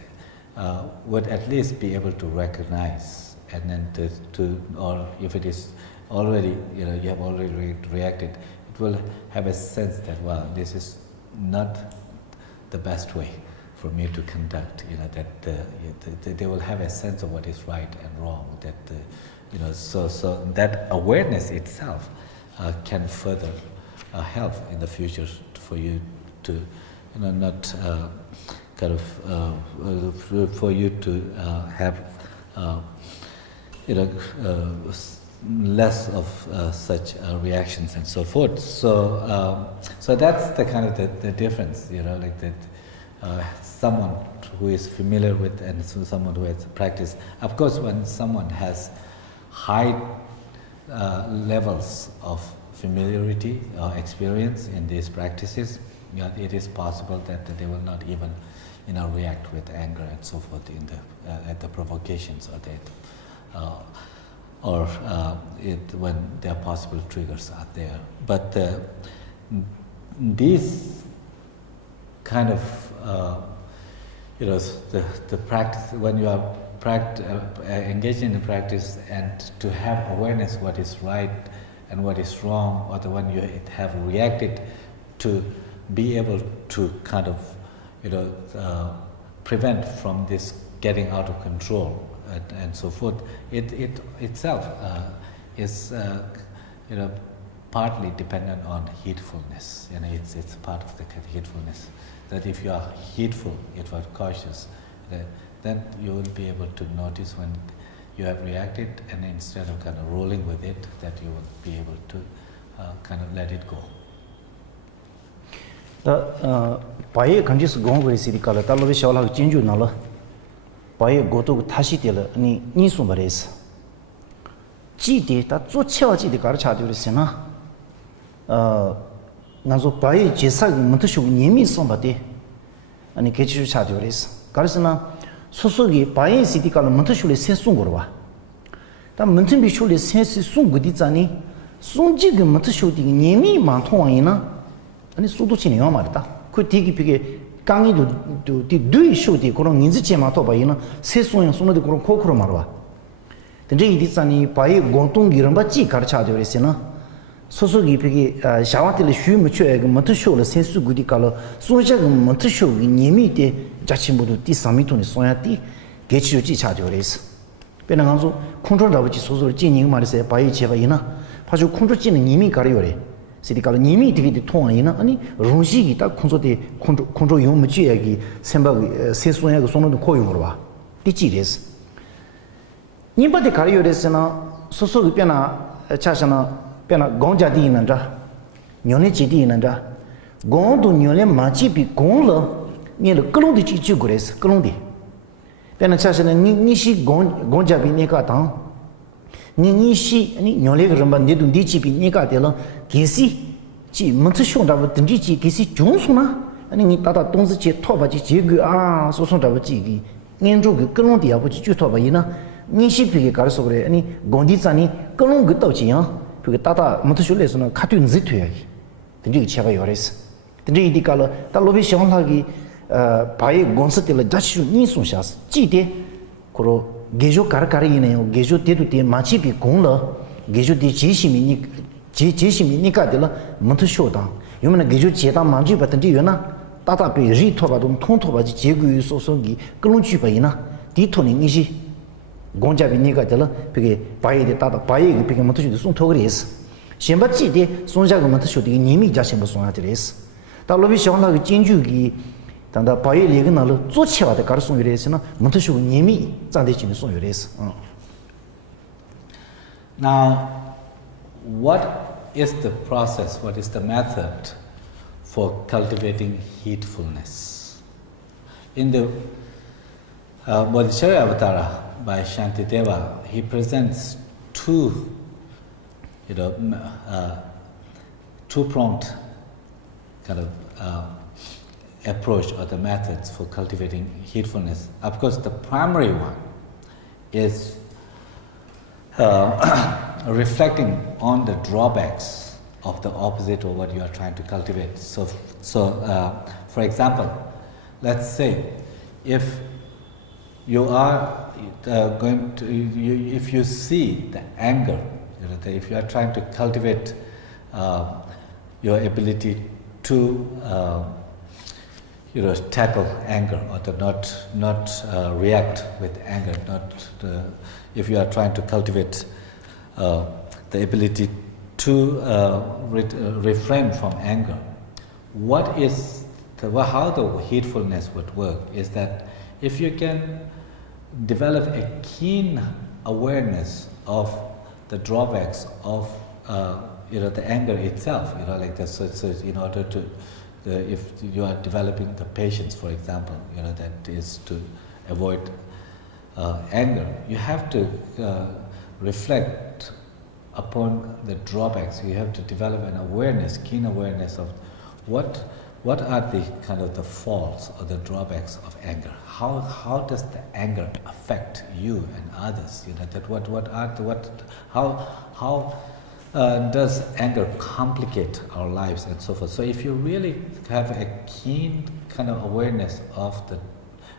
would at least be able to recognize, and then or if it is already, you have already reacted, it will have a sense that, wow, this is not the best way for me to conduct, that they will have a sense of what is right and wrong, that, so that awareness itself can further help in the future for you to, not kind of, for you to have, less of such reactions and so forth. So, so that's the kind of the difference, like that. Someone who is familiar with and someone who has practiced. Of course, when someone has high levels of familiarity or experience in these practices, it is possible that they will not even, react with anger and so forth in the at the provocations or when their possible triggers are there. But these kind of the practice, when you are engaged in the practice and to have awareness what is right and what is wrong, or the when you have reacted, to be able to kind of prevent from this getting out of control and so forth, it itself is partly dependent on heedfulness. It's part of the heedfulness, that if you are heedful, if you are cautious, then you will be able to notice when you have reacted, and instead of kind of rolling with it, that you will be able to kind of let it go. The Paye countries go with city color, Talovi Shala, Jinju Nala, Paye go to Tashitilla, Nisumbares. Gidi, that Zochaji the Garcha Sena. Nazo Paye Jesag Montushu Nimi somebody, and Ketchu Chaduris. Garsana Sosogi, Paye city color Montushu Sesungurwa. That Montumbishu says Sungudizani, Sunjig Montushu Nimi Mantoina. 아니 수도치네 말이다. 그 되게 비게 강이도 뒤 쇼디 그런 인지체만 또 봐이나 세송이 손으로 그런 코코로 말아. 근데 이 디자니 바이 공통 이런 바지 가르쳐 줘야지나. 소소기 비게 샤와텔 슈무추에 그 못쇼를 센수 구디칼로 소자가 못쇼 니미데 자친구도 디사미톤이 소야디 개치료지 찾아줘야지. 배나가서 컨트롤 잡지 소소를 진행 말이세 바이 제바이나. 파주 컨트롤 진행 니미 가려요래. 시디칼 니미 되게 통하이나 아니 론시기 딱 콘소데 컨트롤 용무지야기 생각 세수야가 손으로 코용으로 봐. 디지레스. 님바데 가려요레스나 소소기 변나 차샤나 변나 공자디 있는다. 녀네 지디 있는다. 공도 녀네 마치비 공러 니를 끌어도 지지 그래서 끌어디. 변나 차샤나 니시 공자비 니가 당 니시 아니 녀네 그런바 니도 니집이 니가 되려 계시 지 못쇼다고 든지지 계시 중소나 아니 니 따다 동스지 토바지 제그 아 소송다고 지기 년주그 끌론디 아버지 주토바이나 니시피게 가르서 그래 아니 gond이자니 끌론 그도지야 그게 따다 못쇼레서는 카트인지 돼야기 든지 제가 요레스 든지 이디칼로 달로비 시원하기 바이 곤스텔 자슈 니송샤스 지데 그로 게조 가르가리네요 게조 데도데 마치비 공러 게조데 제시미니까 되라 못쇼다 요면 게조 제다 만지 받든지 요나 따다베 리토바도 통토바지 제구 소소기 끌론주바이나 디토니 니시 공자비니까 되라 그게 바이데 따다 바이게 그게 못쇼도 송토그리스 셴바지데 송자가 못쇼도 니미 자신 무송하드레스 달로비 시원하게 진주기 단다 바이 리그나로 조치와데 가르송 요레스나 못쇼 니미 잔데치는 송 요레스 Now, what is the process, what is the method for cultivating heedfulness? In the Bodhisattva Avatara by Shantideva, he presents two-pronged kind of approach or the methods for cultivating heedfulness. Of course, the primary one is reflecting on the drawbacks of the opposite or what you are trying to cultivate. So, for example, let's say if you are going to, if you see the anger, if you are trying to cultivate your ability to tackle anger or to not react with anger, if you are trying to cultivate the ability to refrain from anger, how the heedfulness would work is that if you can develop a keen awareness of the drawbacks of the anger itself, like this. So in order to, if you are developing the patience, for example, that is to avoid anger, you have to reflect upon the drawbacks. You have to develop an awareness, keen awareness of what are the kind of the faults or the drawbacks of anger. How does the anger affect you and others? How does anger complicate our lives and so forth? So if you really have a keen kind of awareness of the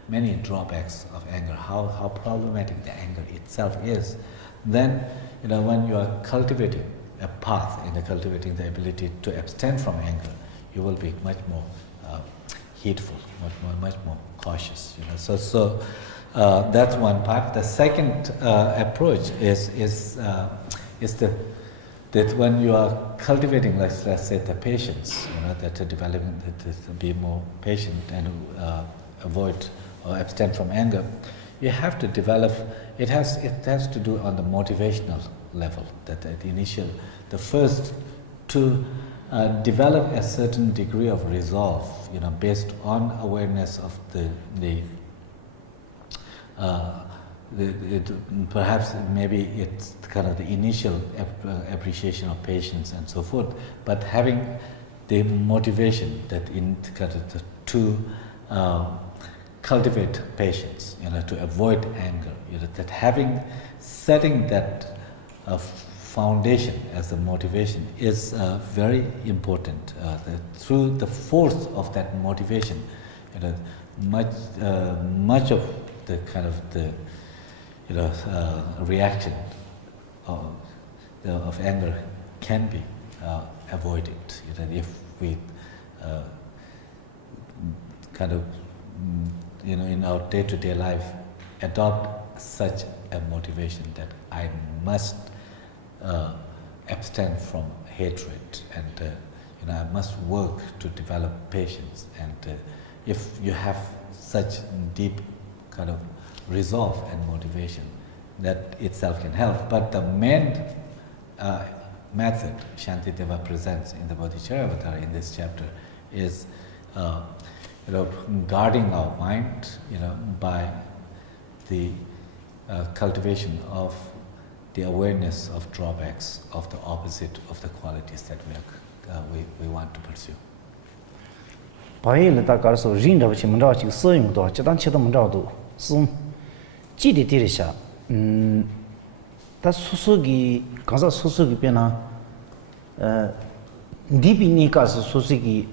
many drawbacks of anger, how problematic the anger itself is, then when you are cultivating a path in cultivating the ability to abstain from anger, you will be much more heedful, much more cautious. So that's one part. The second approach is that when you are cultivating, let's say, the patience, that developing to be more patient and avoid or abstain from anger, you have to develop. It has to do on the motivational level. That the first to develop a certain degree of resolve, based on awareness of perhaps maybe it's kind of the initial appreciation of patience and so forth, but having the motivation that to cultivate patience, to avoid anger, that setting that foundation as a motivation is very important. Through the force of that motivation, much of the kind of the reaction of anger can be avoided. If we kind of in our day-to-day life adopt such a motivation that I must abstain from hatred, and I must work to develop patience. And if you have such deep kind of resolve and motivation, that itself can help. But the main method Shantideva presents in the Bodhicharyavatara in this chapter is guarding our mind, by the cultivation of the awareness of drawbacks of the opposite of the qualities that we want to pursue. 바이를 다 가서 린다고 문자고 지금 써용도 저단체도 문자도 쓴 지리들이샤 다 소속이 가서 소속이 변나 니비니 가서 소속이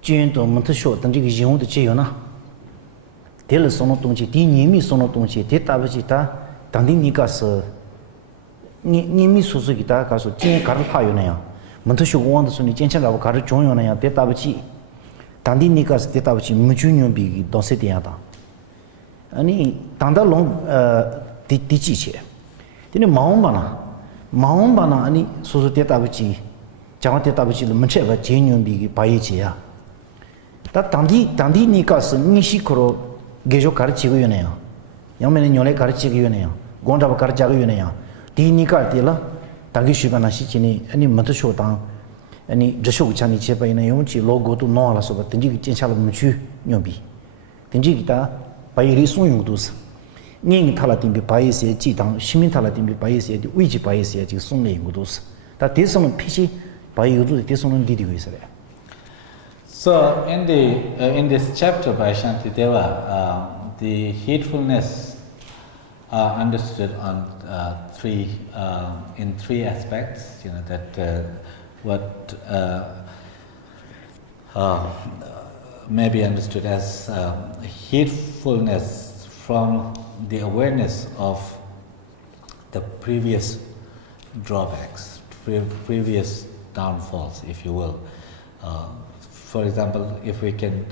전도 못쇼 던지기 용도 지요나 될 소노 동지 디님이 소노 동지 대답지다 당디니 가서 님이 소속이다 가서 진 가르 파요네요 못쇼 원도 소니 진짜라고 가르 종요네요 대답지 당디니 가서 대답지 무준용비기 도세디야다 아니 당달롱 디지체 근데 마음바나 아니 소소 대답지 장화 대답지를 문체가 제용비기 바이지야 다 당디니 가서 니시코로 계속 가르치고 요네요 양면에 요래 가르치고 요네요 공잡아 가르치고 요네요 디니까 되라 당기 시간나 시치니 아니 못쇼당 아니 저쇼 찬이 제바이나 용치 로고도 놓아라서 던지기 진짜로 무주 녀비 던지기다 바이리 송용도스 닝 탈라딘비 바이스에 지당 시민 탈라딘비 바이스에 위지 바이스에 지 송내 용도스 다 대성은 피시 바이유도 대성은 디디고 있어요. So in this chapter by Shantideva, the heedfulness are understood on in three aspects. You know that what may be understood as heedfulness from the awareness of the previous drawbacks, previous downfalls, if you will. For example, if we can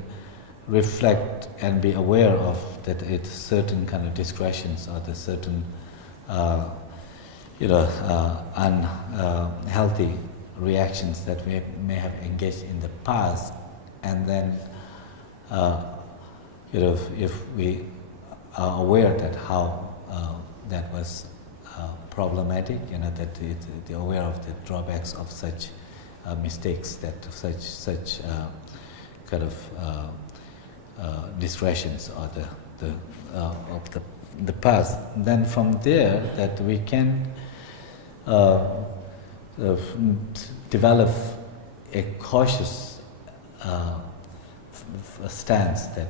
reflect and be aware of that it's certain kind of discretions or the certain unhealthy reactions that we may have engaged in the past, and then if we are aware that how that was problematic, that they're aware of the drawbacks of such mistakes, that such kind of discretions or of the past. Then from there, that we can develop a cautious stance that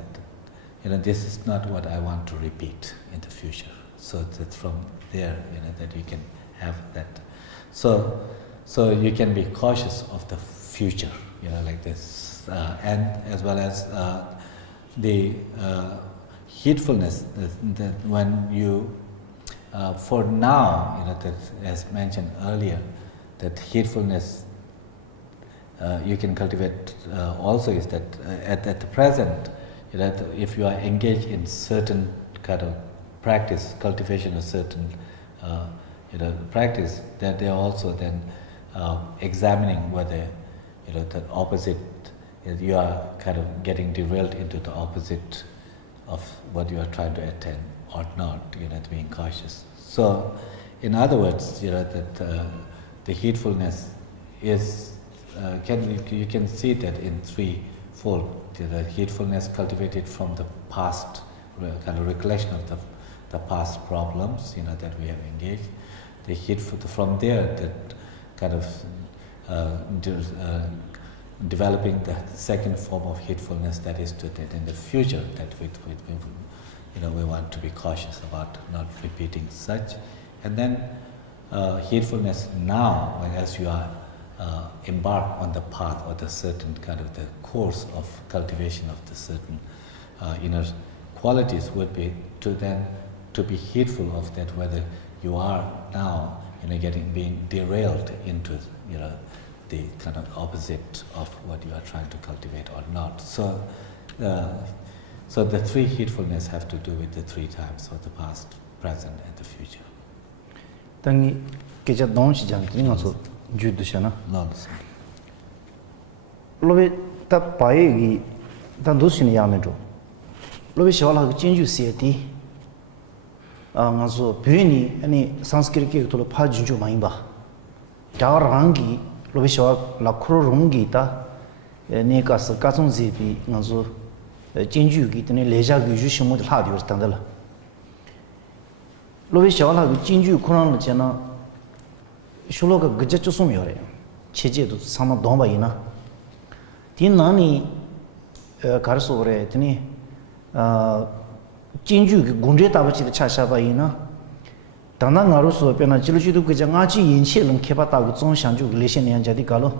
this is not what I want to repeat in the future. So that from there, that you can have that. So you can be cautious of the future, like this, and as well as the heedfulness. That when you, for now, that as mentioned earlier, that heedfulness you can cultivate also is that at the present, that if you are engaged in certain kind of practice, cultivation of certain practice, that they are also then examining whether the opposite, you are kind of getting derailed into the opposite of what you are trying to attain or not, being cautious. So in other words, that the heedfulness is you can see that in threefold. The heedfulness cultivated from the past, kind of recollection of the past problems, that we have engaged. The heedful, from there, that kind of developing the second form of heedfulness, that is to that in the future, that we want to be cautious about not repeating such. And then heedfulness now, as you are embark on the path or the certain kind of the course of cultivation of the certain inner qualities, would be to be heedful of that, whether you are now being derailed into the kind of opposite of what you are trying to cultivate or not. So the three heedfulness have to do with the three times of the past, present, and the future. Tangi keja donchi jang tinga so judushana. Lobe ta pae gi dan dosini yamejo. Lobe shawala gi jinju sieti. Nga so pyeni ani sanskrit ke to pha jinju maimba. Da rangi lobe shawa la khro rongi ta ne ka sa ka song zebi nga so jinju gi tene leja gi ju shimo de la dio standala. Lobe shawala gi jinju khran la chena shuloga gja chusum yore. Cheje do sama domba ina. Tin nani karso re tene 진주 군제 다버치 차샤바이나 당당 나로서 변한 질주도 그저 아지 인체는 개봤다고 좀 상주 레신년 자디 가로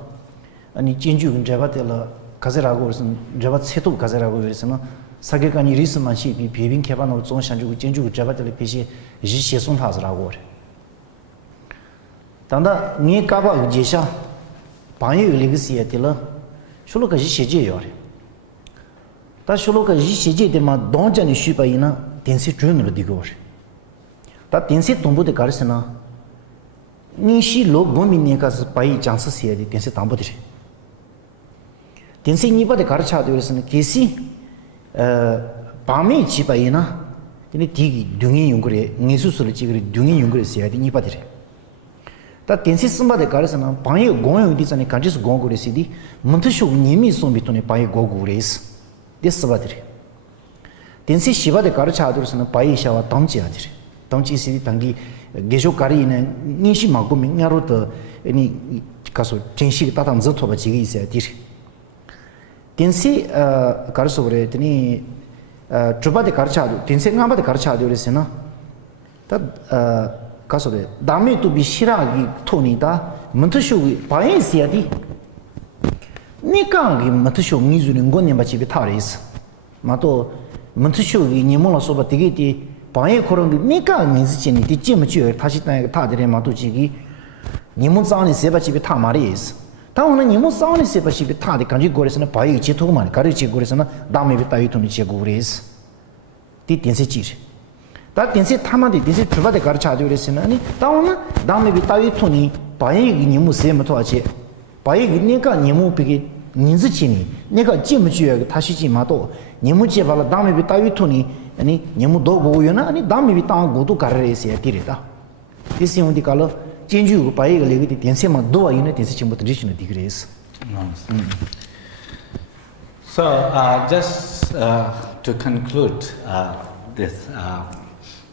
아니 진주 군제바텔라 가세라고 그래서 제바 세도 가세라고 그래서는 사계간이 리스만 시비 비빈 개반으로 좀 상주 진주 군제바텔 비시 지시송 하스라고 그래 당다 니 까바 제샤 방이 리그시에텔라 쇼로가 지시제요래 다 쇼로가 지시제데마 동전이 쉬바이나 덴시 주는으로 디고래 다 덴시 동부데 가르스나 니시 로고미니가스 바이 장스시에디 덴시 담보들이 덴시 니바데 가르차도 그래서는 계시 밤이 지바이나 근데 디기 둥이 용거래 니수스를 지그리 둥이 용거래 시야디 니바들이 다 덴시 스마데 가르스나 바이 고용 디자니 간지스 고고레시디 몬트쇼 니미 손비토네 바이 고고레스 데스바들이 덴시 시바데 가르차도르스는 바이샤와 덤지아들이 덤지시디 당기 게쇼카리는 니시 마고 민야로도 니 가서 정식 따담 저토바 지기 있어야 되리 Tinsi Karsore, Tini Truba de Karchado, Tinsi Namba de Karchado Resina. That Kasore, Dami to be Shiragi Tonida, Montushu, Paensiadi. Nikangi Matushu Mizu in Gonimachi Vitaris. Mato Montushu, Nimola Soba Tigiti, Pae Koron, Nika means Chini, the Jim Tashita Tadre Matuchigi, Nimuzani Sebachi Vitamaris. Town and Nimuzani Sebachi Vitadi, Kanji Goris and a Pai Chituman, Karichi Goris and Dami Vitayutunichi Goris. Titinsi. That Tinsi Tamadi, this is Truva de Karchadu Sinani, Town, Dami Vitayutuni, Pai Nimusemato, Pai Nika Nimu Pigi, Ninzichini, Nika Jim Tashichi Mato, Nimuchi Vala Dami Vitayutuni, and Nimudo Yuna, and Dami Vitan go to Carresia Tirita. This is the color. Change you by a little bit in some do unit is traditional degrees. So, just to conclude this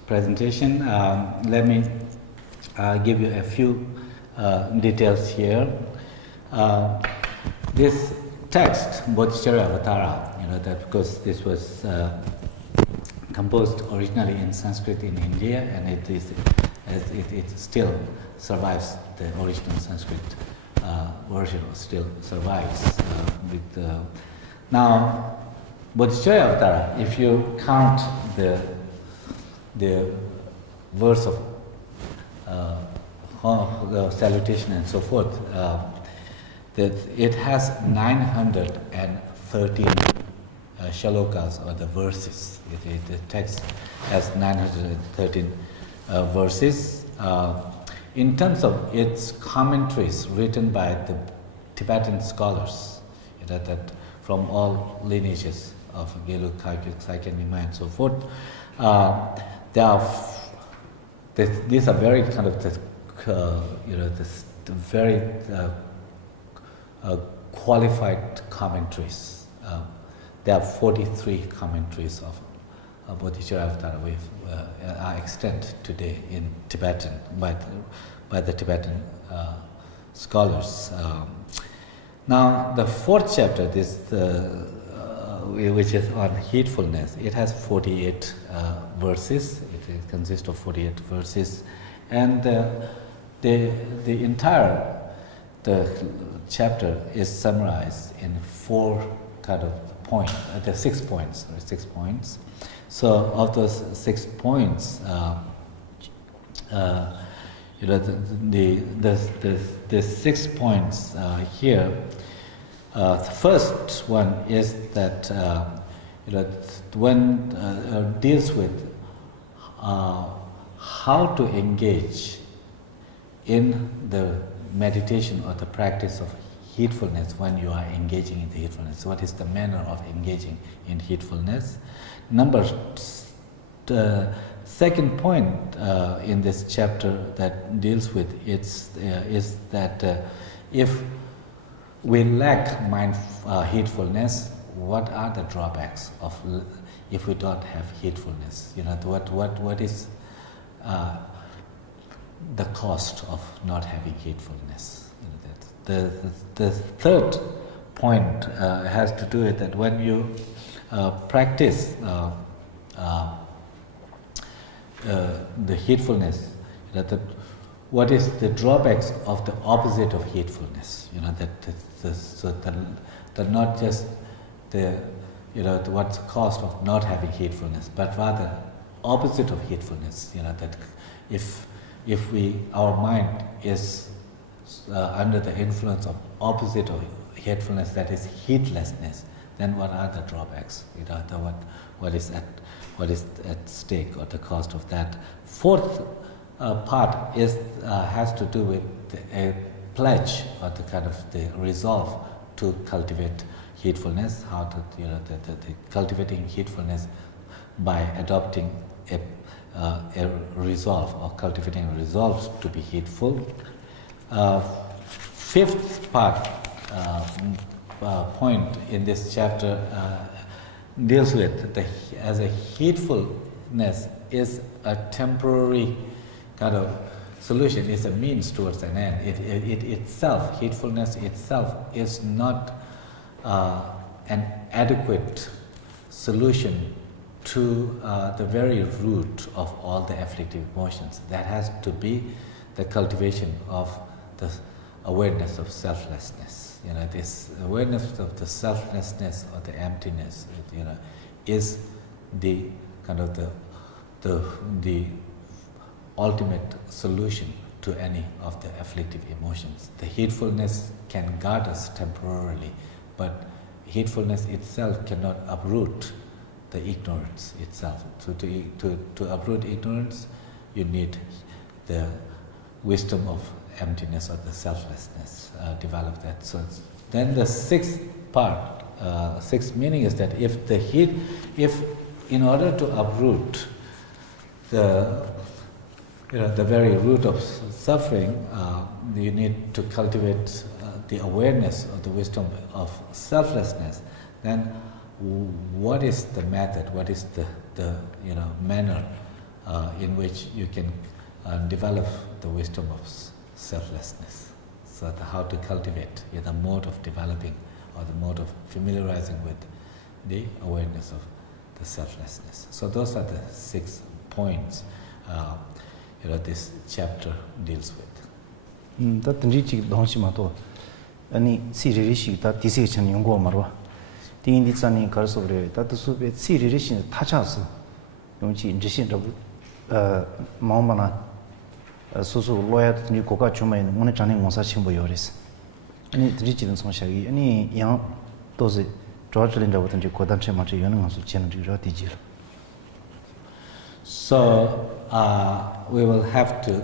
presentation, let me give you a few details here. This text, Bodhicharya Avatara, that because this was composed originally in Sanskrit in India, and it still survives. The original Sanskrit version still survives. Now, Bodhicharya Avatara, if you count the verse of the salutation and so forth, that it has 913 shalokas, or the verses. The text has 913 verses. In terms of its commentaries written by the Tibetan scholars, that from all lineages of Gelug, Kagyu, Sakya, Nyingma, and so forth, these are very kind of very qualified commentaries. There are 43 commentaries of Bodhicharya Avatara are extant today in Tibetan by the Tibetan scholars. Now, the fourth chapter, which is on heedfulness, it has 48 verses. It consists of 48 verses, and the entire chapter is summarized in four kind of points. There are 6 points. So, of those 6 points, the 6 points here. The first one is that when deals with how to engage in the meditation or the practice of heedfulness when you are engaging in the heedfulness. What is the manner of engaging in heedfulness? The second point in this chapter that deals with is that if we lack heedfulness, what are the drawbacks of if we don't have heedfulness? What is the cost of not having heedfulness? The third point has to do with that when you practice the heedfulness, what is the drawbacks of the opposite of heedfulness? That not just what's the cost of not having heedfulness, but rather opposite of heedfulness. That if our mind is under the influence of opposite of heedfulness, that is heedlessness, then what are the drawbacks? What is at stake, or the cost of that? Fourth part has to do with a pledge, or the kind of the resolve to cultivate heedfulness. How to the cultivating heedfulness by adopting a resolve, or cultivating a resolve to be heedful. Fifth part point in this chapter deals with as a heedfulness is a temporary kind of solution, is a means towards an end. It itself, heedfulness itself, is not an adequate solution to the very root of all the afflictive emotions. That has to be the cultivation of the awareness of selflessness. This awareness of the selflessness or the emptiness, is the kind of the ultimate solution to any of the afflictive emotions. The heedfulness can guard us temporarily, but heedfulness itself cannot uproot the ignorance itself. So to uproot ignorance, you need the wisdom of emptiness or the selflessness, develop that. So then the sixth meaning is that if in order to uproot the very root of suffering, you need to cultivate the awareness of the wisdom of selflessness. Then, what is the method? What is the manner in which you can develop the wisdom of selflessness? So, how to cultivate the mode of developing or the mode of familiarizing with the awareness of the selflessness. So, those are the 6 points this chapter deals with. 다 든지 동시마도 아니 시리리시 다 디세천 연구 말와 딩디자니 가르서 그래 다도 수베 시리리시 타차스 용치 인지신라부 마음만아 소소 로야 든지 고가 주마에 오늘 전에 공사 친구 요리스 아니 드리지는 성샤기 아니 양 도지 조절린다고 든지 고단체 맞지 연는 것을 지는 지로 디지. So I will have to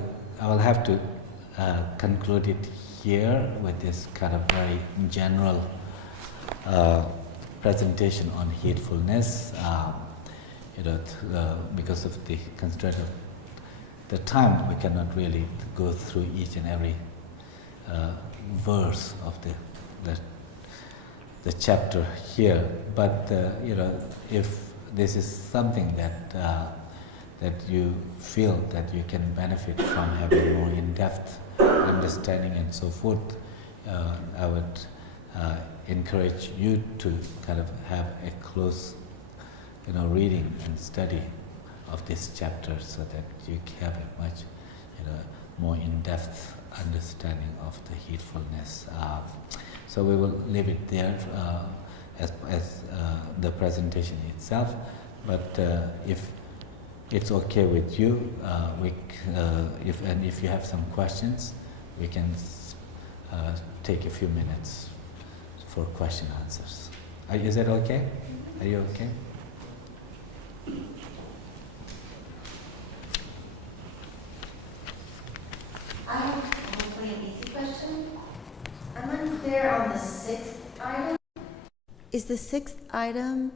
conclude it here with this kind of very general presentation on heedfulness. Because of the constraint of the time, we cannot really go through each and every verse of the chapter here. But if this is something that you feel that you can benefit from having more in-depth understanding and so forth, I would encourage you to kind of have a close, reading and study of this chapter so that you have a much, more in-depth understanding of the heedfulness. So we will leave it there as the presentation itself. But if it's okay with you, if you have some questions, we can take a few minutes for question answers. Is that okay? Are you okay? I have hopefully an easy question. I'm unclear on the 6th item. Is the 6th item,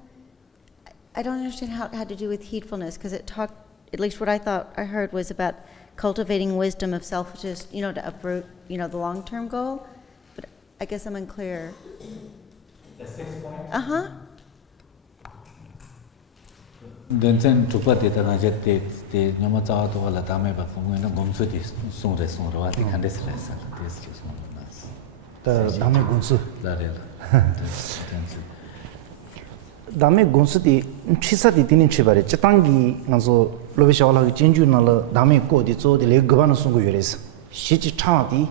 I don't understand how it had to do with heedfulness, because it talked, at least what I thought I heard was about cultivating wisdom of selfishness, to uproot, the long-term goal. But I guess I'm unclear. The 6th point? Uh-huh. Then tukpa deta na jette te nyama chawa to wala tame ba fungu na gomsu di sungre wa ti khande sra sa tes chi sung nas 다 다음에 군수 dareal 다음에 군수디 취사디 되는 취발에 찌땅기 가서 로베샤올하고 진주나라 다음에 꼬디 조디 레 그바는 송고 요레스 시지 차디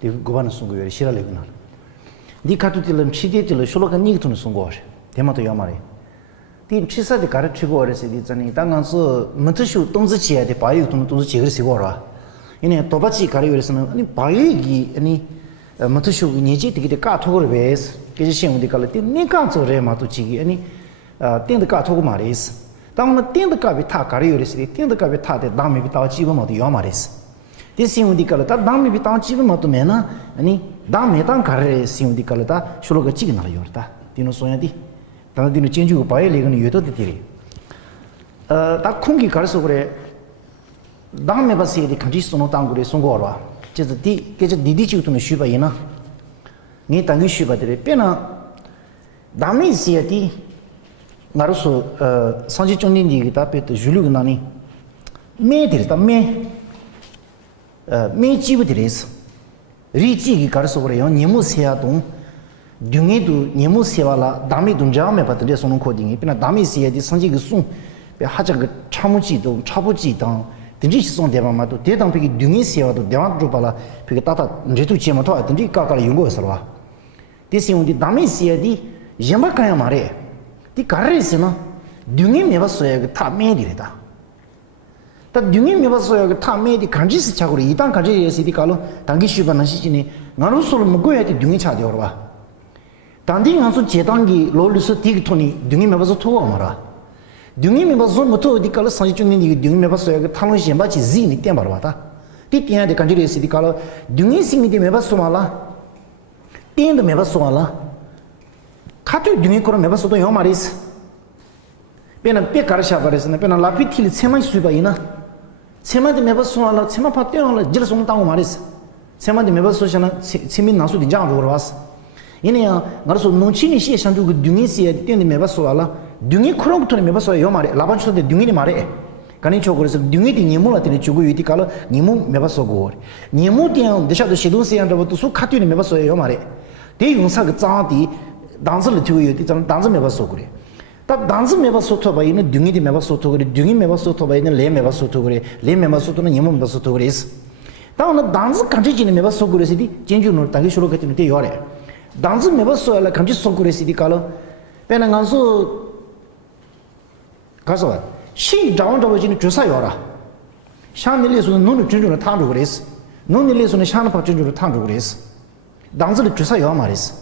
데 그바는 송고 요레 시라레구나 니 카투딜은 치디딜 쇼로가 니기토는 송고 대마도 야마레 디 취사디 가르치고 어레스 디잖니 당간서 문트슈 동즈치야 데 바이토는 동즈치를 시고라 이네 도바치 가르요레스는 아니 바이기 아니 문트슈 니지 되게 까토고를 베스 그게 신문디 갈때 니간조레 마토치기 아니 땡的까토고 말이스 당은 땡的까비 타 가르요레스 땡的까비 타데 남이 비타 지범어도 요마레스 디 신문디 갈다 남이 비타 지범어도 메나 아니 남이 당 가르레 신문디 갈다 쇼로가 지기나 요르다 디노 소야디 다디노 진주 바이레는 요도데 디리 다 콩기 가르서 그래 남에 바시디 컨디션노 당고레 송고라 제가 디 계제 디디치우토는 슈바이나 니 당이 슈바들이 빼나 남이 시야디 나로서 산지종님이 답했던 줄루가 나니 메들다 메 지부들이스 리지기 가르서 그래요 니무세야동 둥이도 니무 세와라 담이 둥자메 받는데 손은 코딩이 그냥 담이 세야지 성지 그 송. 배 하자 그 차무지도 차부지도 든지 시송 대방마도 대당 비기 둥이 세와도 대왕 줘봐라 비게 따다 이제도 지면도 든지 까까라 연구해서 와. 대신운디 담이 세야디 젬바카야 말해. 디 가르스나 둥이 메바서야 그 타메디래다. 다 둥이 메바서야 그 타메디 간지스 차고리 이단 간지스디 칼로 당기 쉬바나 시지니 나로 솔 먹고야지 둥이 차되어 와. 단디 간수 제단기 롤르스 디기토니 둥이 메바서 토어 말아. 둥이 메바서 못토 어디 칼로 산지중니 이 둥이 메바서야 그 타노 젬바치 지니 때 말아 와다. 디 티야데 간지스디 칼로 둥이 싱디 메바서 말라. 띠엔도 메바서 말라. 카투 둥이 코로 메바서도 요 말이스. 베나 베 가르샤 바레스나 베나 라피틸 세마이 수바이나. 세마데 메바서 말라 세마 파떼올라 지르송 땅고 말이스. 세마데 메바서샤나 세민 나수 딘장 로로 와스. 이네야 나르소 농치니 시에 산주 그 둥이시에 띠엔데 메바서 말라. 둥이 코로부터 메바서 요 말에 라반초데 둥이니 말에. 가니 초고르서 둥이디 니모라 티니 주고 유티 칼로 니모 메바서 고르. 니모 띠안 데샤도 시도시안도 수 카투니 메바서 요 말에. 대 용사 그 장디 당스를 주고 유티 장 당스 메바서 그래. 다 당스 메바서 토바이는 둥이디 메바서 토 그래. 둥이 메바서 토바이는 레 메바서 토 그래. 레 메바서 토는 니모 메바서 토 그래. 다오는 당스 간지지니 메바서 그래서디 전주노 당기 쇼로 같은 데 요래. 당스 메바서라 간지 소 그래서디 칼로 배는 간수 가서 시 장원저버지는 주사 요라. 샤닐레스는 눈을 준주로 타고 그랬어. 눈일레스는 샤는 파 준주로 타고 그랬어. 당스를 주사 요 말이스.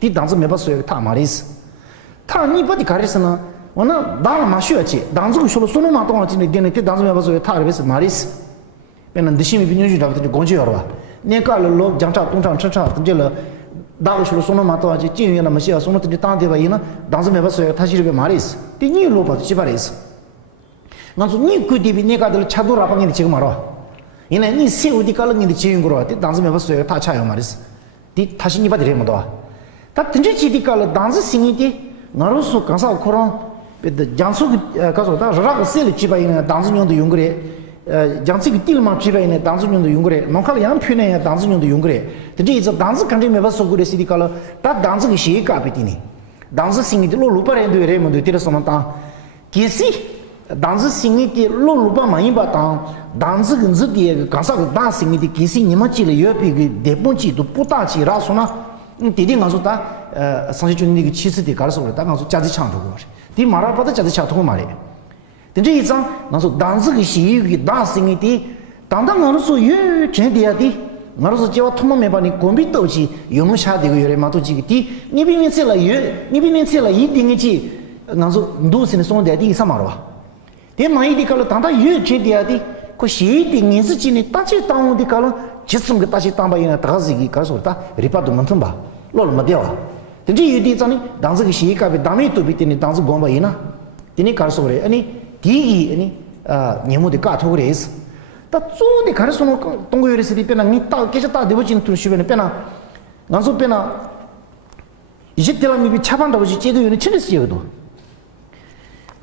디 당스 메바서야 타 말이스. 타 니버디 가르스나 오나 당 마셔야지. 당스고 쇼로 소노마 동안진에 되는 디 당스 메바서야 타르베스 말이스. 배는 드시미 비뉴주 잡듯이 공지 요라. 내가로 장차 동장 차차 등절로 다고 쇼로 소노마 동안지 진유나 마시야 소노들이 땅대바 이나 당스 메바서야 타시르베 말이스. 디 니로 봐도 지바리스. 나서 니 그디비 내가들 차도라방이 지금 알아. 이내 니 세우디 깔랑이 지인 거로 디 당스 메바서야 타 차요 말이스. 디 다시 니바들이 뭐다. 다 든지 지디깔 당스 싱이디 나로서 가서 코랑 베드 장수 가서 다 라고 셀 지바이네 당스뇽도 용그래 장치기 딜만 지바이네 당스뇽도 용그래 농칼 양 표네 당스뇽도 용그래 든지 이제 당스 간지 메바서 그래 시디깔 다 당스기 시가 비티니 당스 싱이디 로루파레도 레몬도 티르서만타 기시 당스 싱이디 로루파 많이 바타 당스 근즈디 가서 다 싱이디 기시 니마치레 옆이 대본치도 부다치 라소나 디디 가서 다 상시준이 그 치스디 가서 그랬다 가서 자지 창도 그래. 디 말아봐도 자지 창도 말해. 근데 이상 나서 단스기 시기 다싱이디 당당 가서 유 제디야디 나서 제와 통만 매바니 곰비도지 용샤되고 요래 마도지기 니비민셀라 유 니비민셀라 이딩이지 나서 누스는 손대디 이사마로. 데 마이디 칼로 당다 유 제디야디 그 시딩이스 지니 따지 땅오디 칼로 지승 그 다시 담바이나 다가지기 가서 다 리파도 많던 봐. 로를 못해와. 근데 유디잖니 당스 그 시가베 담이 또 비티니 당스 곰바이나. 디니 가서 그래. 아니 디기 아니 니모데 까토 그래스. 다 쪼데 가서 놓고 동고요리스 리페나 니따 깨졌다 되버진 또 주변에 빼나. 난소 빼나 이제 때라미 차반다고 지 제도 요리 치르스여도.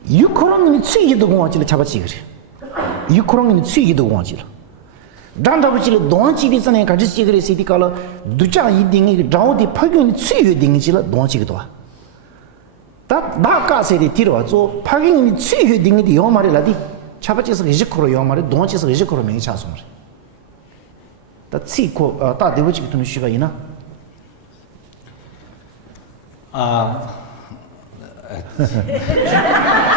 유코랑이 취기도 공화지를 잡았지 그래. 유코랑이 취기도 공화지를. 단다부지를 동치리선에 같이 찍으래 시디칼로 두자 이딩이 라우디 파균이 취유 딩이지라 동치기도 와. 다 나가세리 뒤로와서 파균이 취유 딩이 요 말이라디 차바지서 이지코로 요 말이 동치서 이지코로 명이 차송을. 다 치코 다 되버지 같은 수가 있나?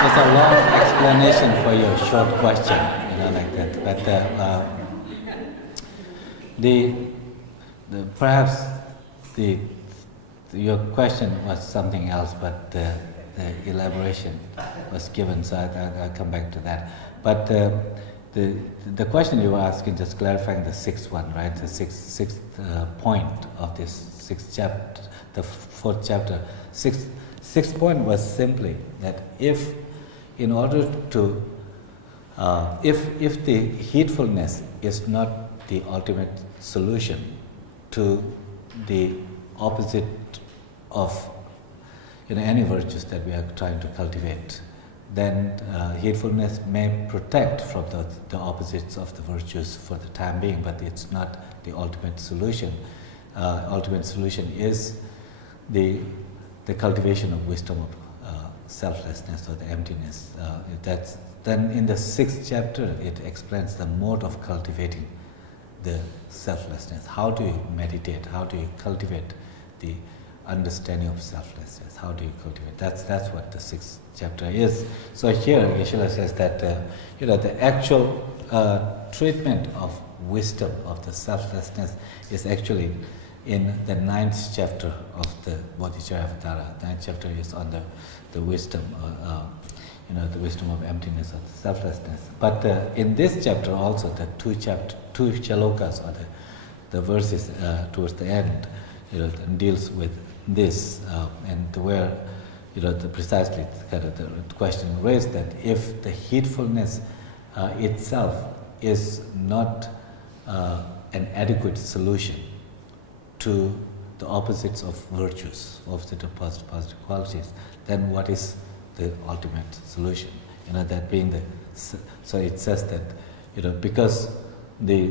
It's a long explanation for your short question, like that. But perhaps your question was something else, but the elaboration was given, so I'll come back to that. But the question you were asking, just clarifying the sixth one, right? The sixth point of this sixth chapter, the fourth chapter. Sixth point was simply that if, in order to, if the heedfulness is not the ultimate solution to the opposite of any virtues that we are trying to cultivate, then heedfulness may protect from the opposites of the virtues for the time being, but it's not the ultimate solution. Ultimate solution is the cultivation of wisdom of selflessness or the emptiness. Then in the 6th chapter, it explains the mode of cultivating the selflessness. How do you meditate? How do you cultivate the understanding of selflessness? How do you cultivate? That's what the 6th chapter is. So here, Geshe says that the actual treatment of wisdom of the selflessness is actually in the 9th chapter of the Bodhicharyavatara. 9th chapter is on the wisdom, the wisdom of emptiness or selflessness. But in this chapter also, the two shlokas or the verses towards the end, deals with this, and where precisely kind of the question raised that if the heedfulness itself is not an adequate solution to the opposites of virtues, opposite of positive qualities, then what is the ultimate solution? That being so it says that because the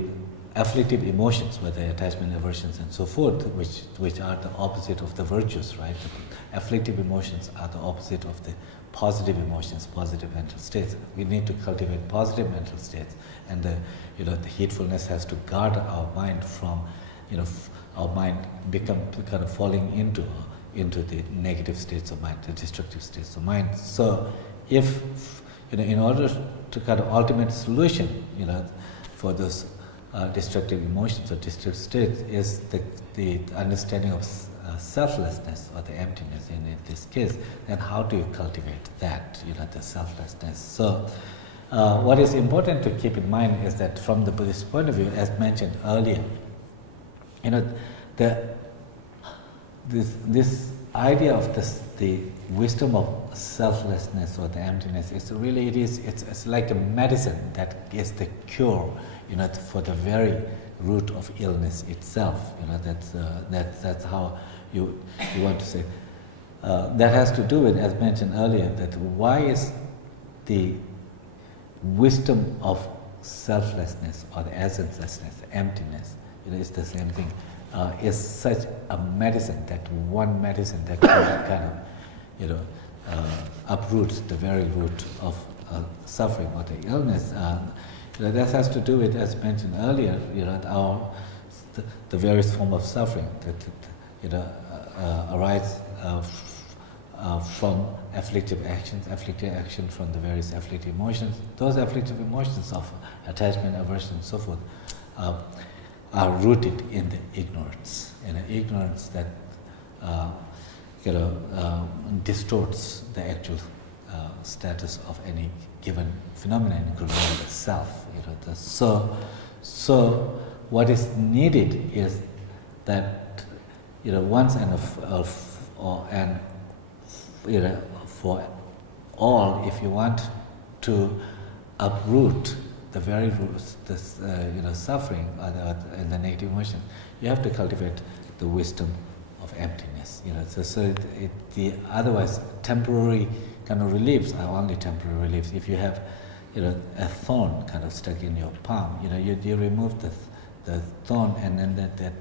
afflictive emotions, whether attachment, aversions, and so forth, which are the opposite of the virtues, right? The afflictive emotions are the opposite of the positive emotions, positive mental states. We need to cultivate positive mental states, and the heedfulness has to guard our mind from, our mind become kind of falling into the negative states of mind, the destructive states of mind. So, if in order to kind of ultimate solution, for those destructive emotions or destructive states is the understanding of selflessness or the emptiness in this case, then how do you cultivate that, the selflessness? So what is important to keep in mind is that from the Buddhist point of view, as mentioned earlier, this idea of the wisdom of selflessness or the emptiness is really, it's like a medicine that is the cure, for the very root of illness itself. That's how you want to say. That has to do with, as mentioned earlier, that why is the wisdom of selflessness or the essencelessness, emptiness, it's the same thing, is such a medicine, that one medicine that can kind of, uproot the very root of suffering or the illness. That has to do with, as mentioned earlier, the various form of suffering that arise from afflictive action from the various afflictive emotions. Those afflictive emotions of attachment, aversion, and so forth are rooted in the ignorance, ignorance that distorts the actual status of any given phenomenon, including the self. So what is needed is that once and for all, if you want to uproot the very roots, this suffering and the negative emotion, you have to cultivate the wisdom of emptiness. The otherwise temporary kind of reliefs are only temporary reliefs. If you have a thorn kind of stuck in your palm, you remove the thorn, and then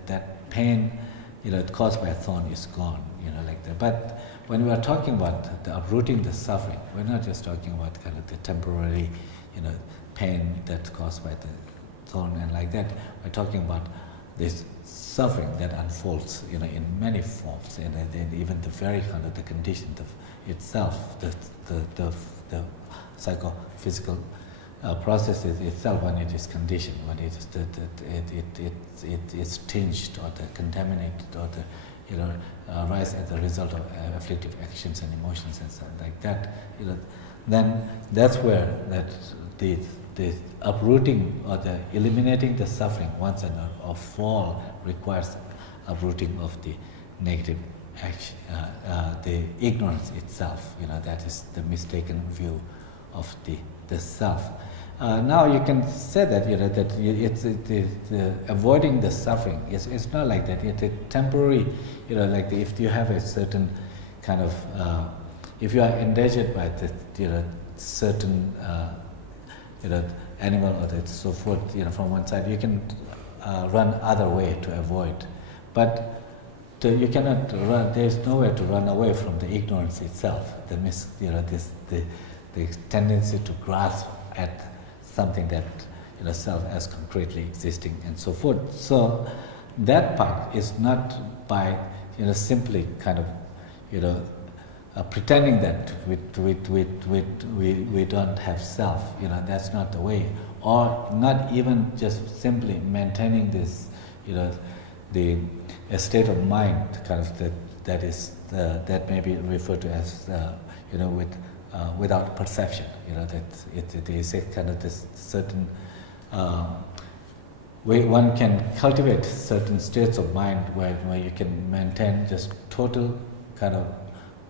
that pain caused by a thorn is gone, like that. But when we are talking about the uprooting the suffering, we're not just talking about kind of the temporary pain that's caused by the thorn and like that. We're talking about this suffering that unfolds in many forms, and even the very kind of the condition itself, the psychophysical processes itself, when it is conditioned, when it is tinged or contaminated or arise as a result of afflictive actions and emotions and stuff like that, then that's where the uprooting or the eliminating the suffering once and for all requires uprooting of the negative action, the ignorance itself. That is the mistaken view of the self. Now you can say that that it's avoiding the suffering. It's not like that. It's a temporary. Like if you have a certain kind of, if you are endangered by the certain animal or so forth, from one side, you can run other way to avoid. But you cannot run. There is nowhere to run away from the ignorance itself. The tendency to grasp at something that self as concretely existing and so forth. So that part is not by simply kind of pretending that we don't have self. That's not the way, or not even just simply maintaining this a state of mind kind of that may be referred to as without perception. That it is a kind of this certain way one can cultivate certain states of mind where you can maintain just total kind of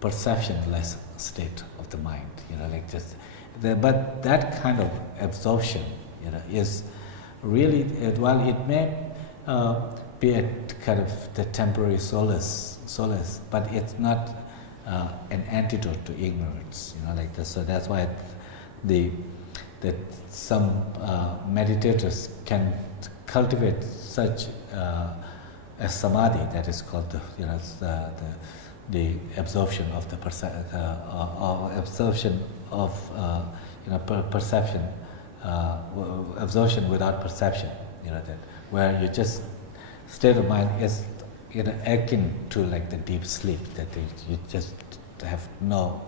perceptionless state of the mind. But that kind of absorption is really, while it may be a kind of the temporary solace, but it's not an antidote to ignorance. So that's why that some meditators can cultivate such a samadhi that is called the absorption of the absorption of perception, absorption without perception. That where you just state of mind is akin to like the deep sleep, that you just have no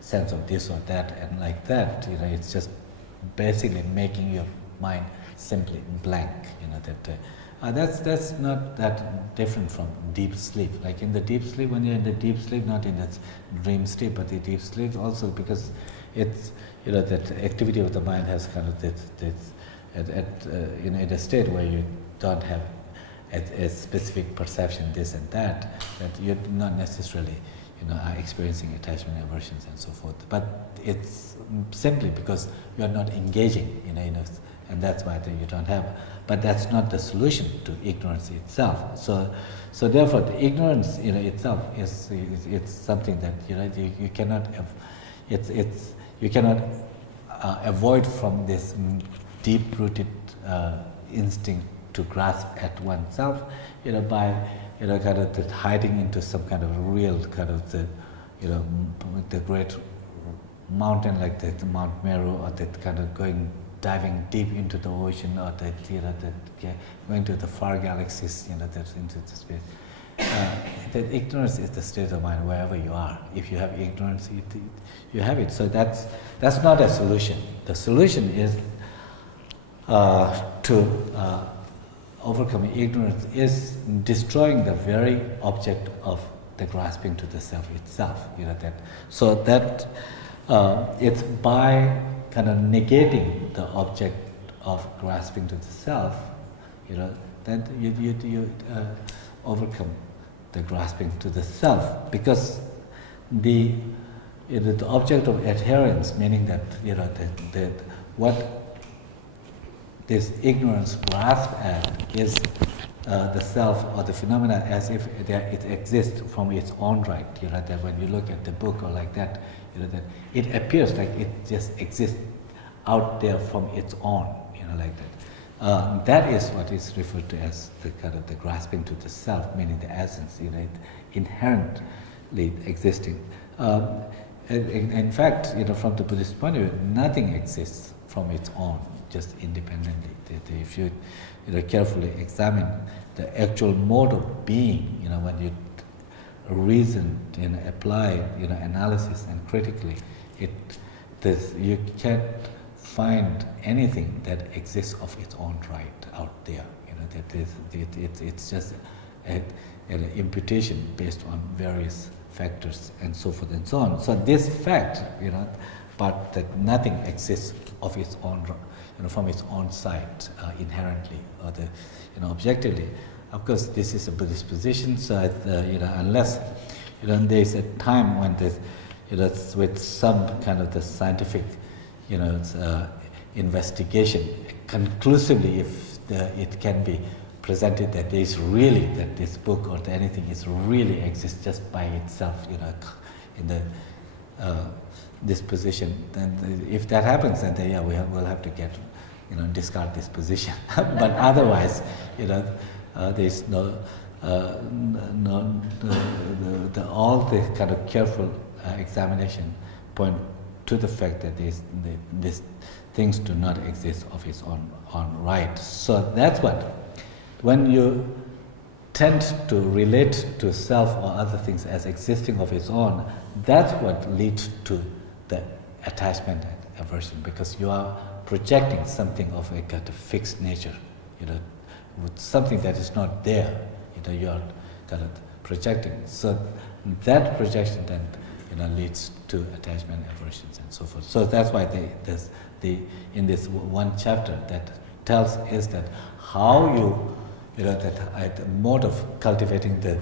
sense of this or that, and like that it's just basically making your mind simply blank. That's not that different from deep sleep. Like in the deep sleep, when you're in the deep sleep, not in that dream sleep, but the deep sleep also, because it's that activity of the mind has kind of in a state where you don't have a specific perception, this and that you're not necessarily are experiencing attachment, aversions, and so forth. But it's simply because you are not engaging and that's why you don't have. But that's not the solution to ignorance itself. So therefore, the ignorance itself is it's something that you cannot you cannot avoid from this deep-rooted instinct to grasp at oneself, by kind of hiding into some kind of real kind of the great mountain like the Mount Meru, or that kind of diving deep into the ocean, or going to the far galaxies, that's into the space. That ignorance is the state of mind wherever you are. If you have ignorance, you have it. So that's not a solution. The solution is to overcoming ignorance is destroying the very object of the grasping to the self itself. It's by kind of negating the object of grasping to the self, that you overcome the grasping to the self, because the object of adherence, meaning that that what this ignorance grasp at is the self or the phenomena as if it exists from its own right. That when you look at the book or like that, that it appears like it just exists out there from its own, like that. That is what is referred to as the kind of the grasping to the self, meaning the essence, it inherently existing. In fact, from the Buddhist point of view, nothing exists from its own, just independently. If you carefully examine the actual mode of being, when you reason, apply, analysis and critically, you can't find anything that exists of its own right out there. It's just an imputation based on various factors and so forth and so on. So this fact, but that nothing exists of its own, from its own side inherently, or objectively. Of course, this is a Buddhist position. So unless there is a time when with some kind of the scientific investigation, conclusively, if it can be presented that there is really, that this book or anything is really exists just by itself, in the this position, then if that happens, then we'll have to discard this position. But otherwise, there is no all the kind of careful examination point to the fact that these things do not exist of its own right. So that's what, when you tend to relate to self or other things as existing of its own, that's what leads to the attachment and aversion, because you are projecting something of a kind of fixed nature, with something that is not there, you are kind of projecting. So that projection then, leads to attachment, aversions, and so forth. So that's why in this one chapter that tells us that how the mode of cultivating the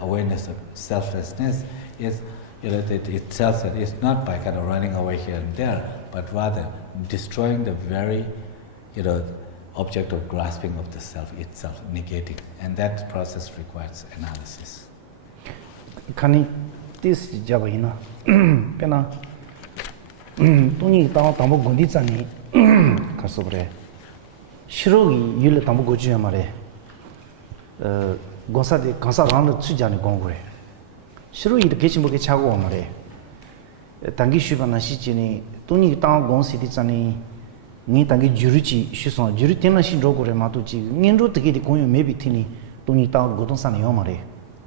awareness of selflessness is, that it tells that it's not by kind of running away here and there, but rather destroying the very, object of grasping of the self itself, negating, and that process requires analysis. This Javaina, Pena, Tony Tambo Gundizani, Casobre, Shirogi, Yule Tambo Gojamare, Gonsa Casaran Tsujani Gongre, Shirogi the kitchen book Chago Mare, Tangishivana Shichini, Tony Tam Gonsi Tizani, Ni Tangi Jurichi, Shison, Juritina Shindogore Matuchi, Ninro to get the coin maybe Tini, Tony Tam Godonsani Omare,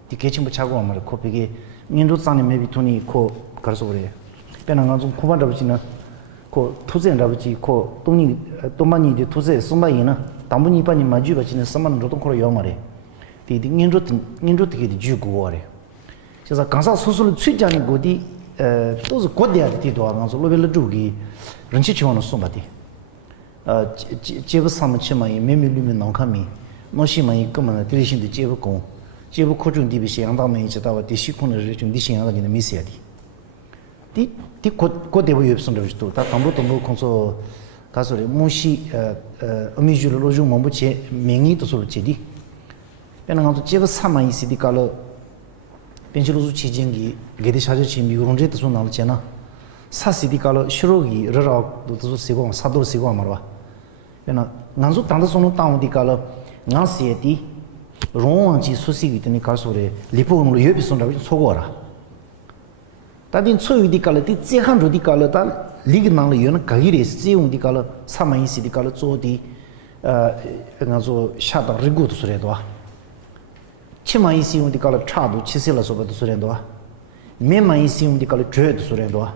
the kitchen book Chago Mare, copy. Ninro Sani maybe Tony ko Carsore. Penangan Kuba Rabina ko Tuzen Rabici ko Tony Tomani de Tuze, Sumaina, Tamuni Pani Majubacin, Saman Rotonko Yomare. The Ninro to get the Juguare. She's a Kansa Susul Tsujani Godi, those Kodia Tito, Lovella Jugi, Ranchichuan somebody. Jeva Samachima, Mimi Lumin Nonkami, Noshima, come on, Trish in the Jevacon. Jebu Kojun Division, and Damage at our Dishikun region, dishing out in the Messiadi. The Cote de Wibson of Stu, that Tamboto Conso Casore, Mushi, Amizu Loju Mombuche, Mingi to Solchedi. Then on the Jeva Sama in City Color, Penchulu Chijingi, Gedishaji, Muronjet Sunalchena, Sassidi Color, Shirogi, Rara, Sigon, Sado Sigomara. Then Nanzu Tandasono Town di Color, Nancy. Ronji Susigitani Carsore, Lipon Yubison Sogora. That in so di color, the 100 di color, Lignal Yun, Kahiris, Zium di color, Samaisi di color, Zodi, Shada Rigut Suredoa. Chimaisium di color Chadu, Chisilas over the Surendoa. Memaisium di color Dread Surendoa.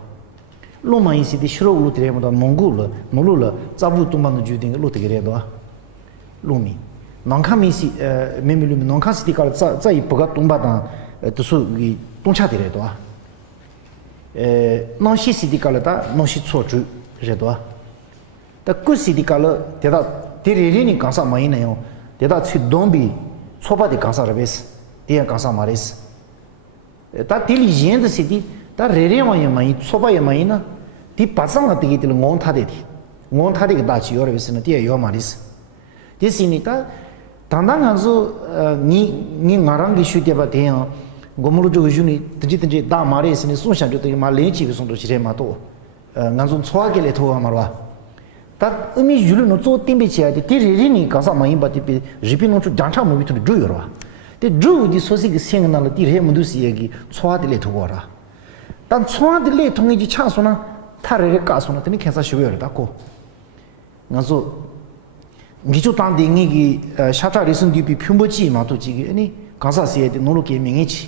Lomaisi di Shro Lutremda Mongula, Molula, Zabutuman Juding Lutigeredoa. Lumi. Nonkami Memilum Nonkasical Zai Pogatumba to Sugi Tunchatiredoa. Non she sidicalata, non she soju redoa. The Kusidicala, Tirini Cansa Maino, that Sudombi, Soba de Cansarabes, Dia Cansamares. That diligent the city, that Rerema Yamai, Soba Yamaina, the Pasana to get the Montadeti, Montadik Dachi, your vicinity, your maris. This in it. Tandanganzo ni Narangi Shutiabatea, Gomurujo Juni, Tijiti da Maris and Sushan to Malenchi on the Chiremato, Nanzon Swagele to Amara. That Umi Julino so Timbicia, the Tirini Casama, but Ripino to Jantam to the Jura. The Drew the Sosig singing on the Tiremudusiagi, Swadile to Wara. Then Swadile to Miji Chansona, Tare Casona, the Nikasa Shuer, Daco. Nanzo. Gichu Tandingi, Shata recent DP Pumbochi, Matuchi, any Kansas, no look Mingichi.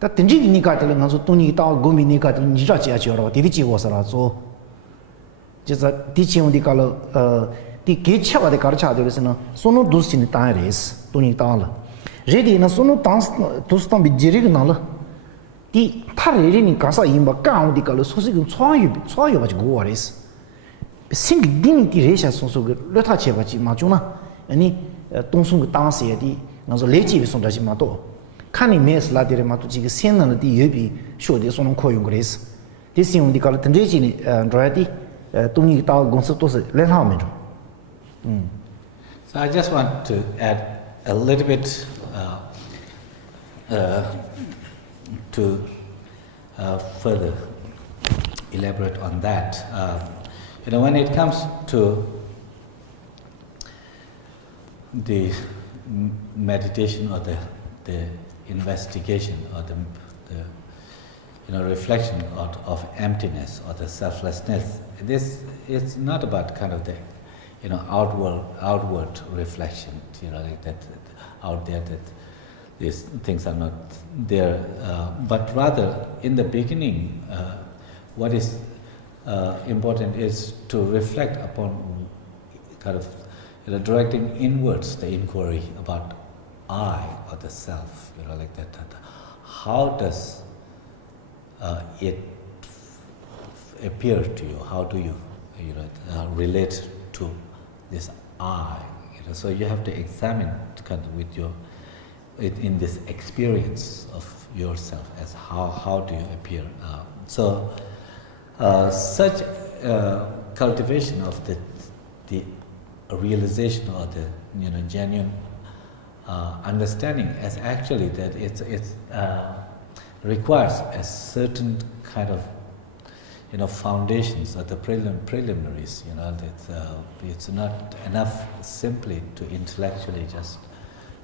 That Tinji Nikatel and Tony Tao Gumi Nikat and Jachi or Divici was so. Just a teaching the color, the Kitcha the Karcha, there is no Sono Dustin Tires, Tony Tala. Ready in a Sono dance to stomach Jirignal. The Taririn Kasa Imba Gown, the color, so you saw you much go is. Sing dignity racial so good, Lotachevachi Majuna, any Tonsung Tansi, Nazo Lechi Sondajimato. Cani mes la de Matuchi, Sen and the Yubi, show this on Koyung Grace. This in the Calatanji and Drati, Tony Tal Gonsatos, Lenhamed. So I just want to add a little bit to further elaborate on that. When it comes to the meditation or the investigation or the reflection of emptiness or the selflessness. This is not about kind of the outward reflection, like that out there that these things are not there, but rather in the beginning, what is important is to reflect upon kind of directing inwards the inquiry about I or the self, like that. How does it appear to you? How do you, relate to this I? So you have to examine kind of with in this experience of yourself as how do you appear. Such cultivation of the realization or the genuine understanding as actually that it's requires a certain kind of foundations or the preliminaries. That it's not enough simply to intellectually just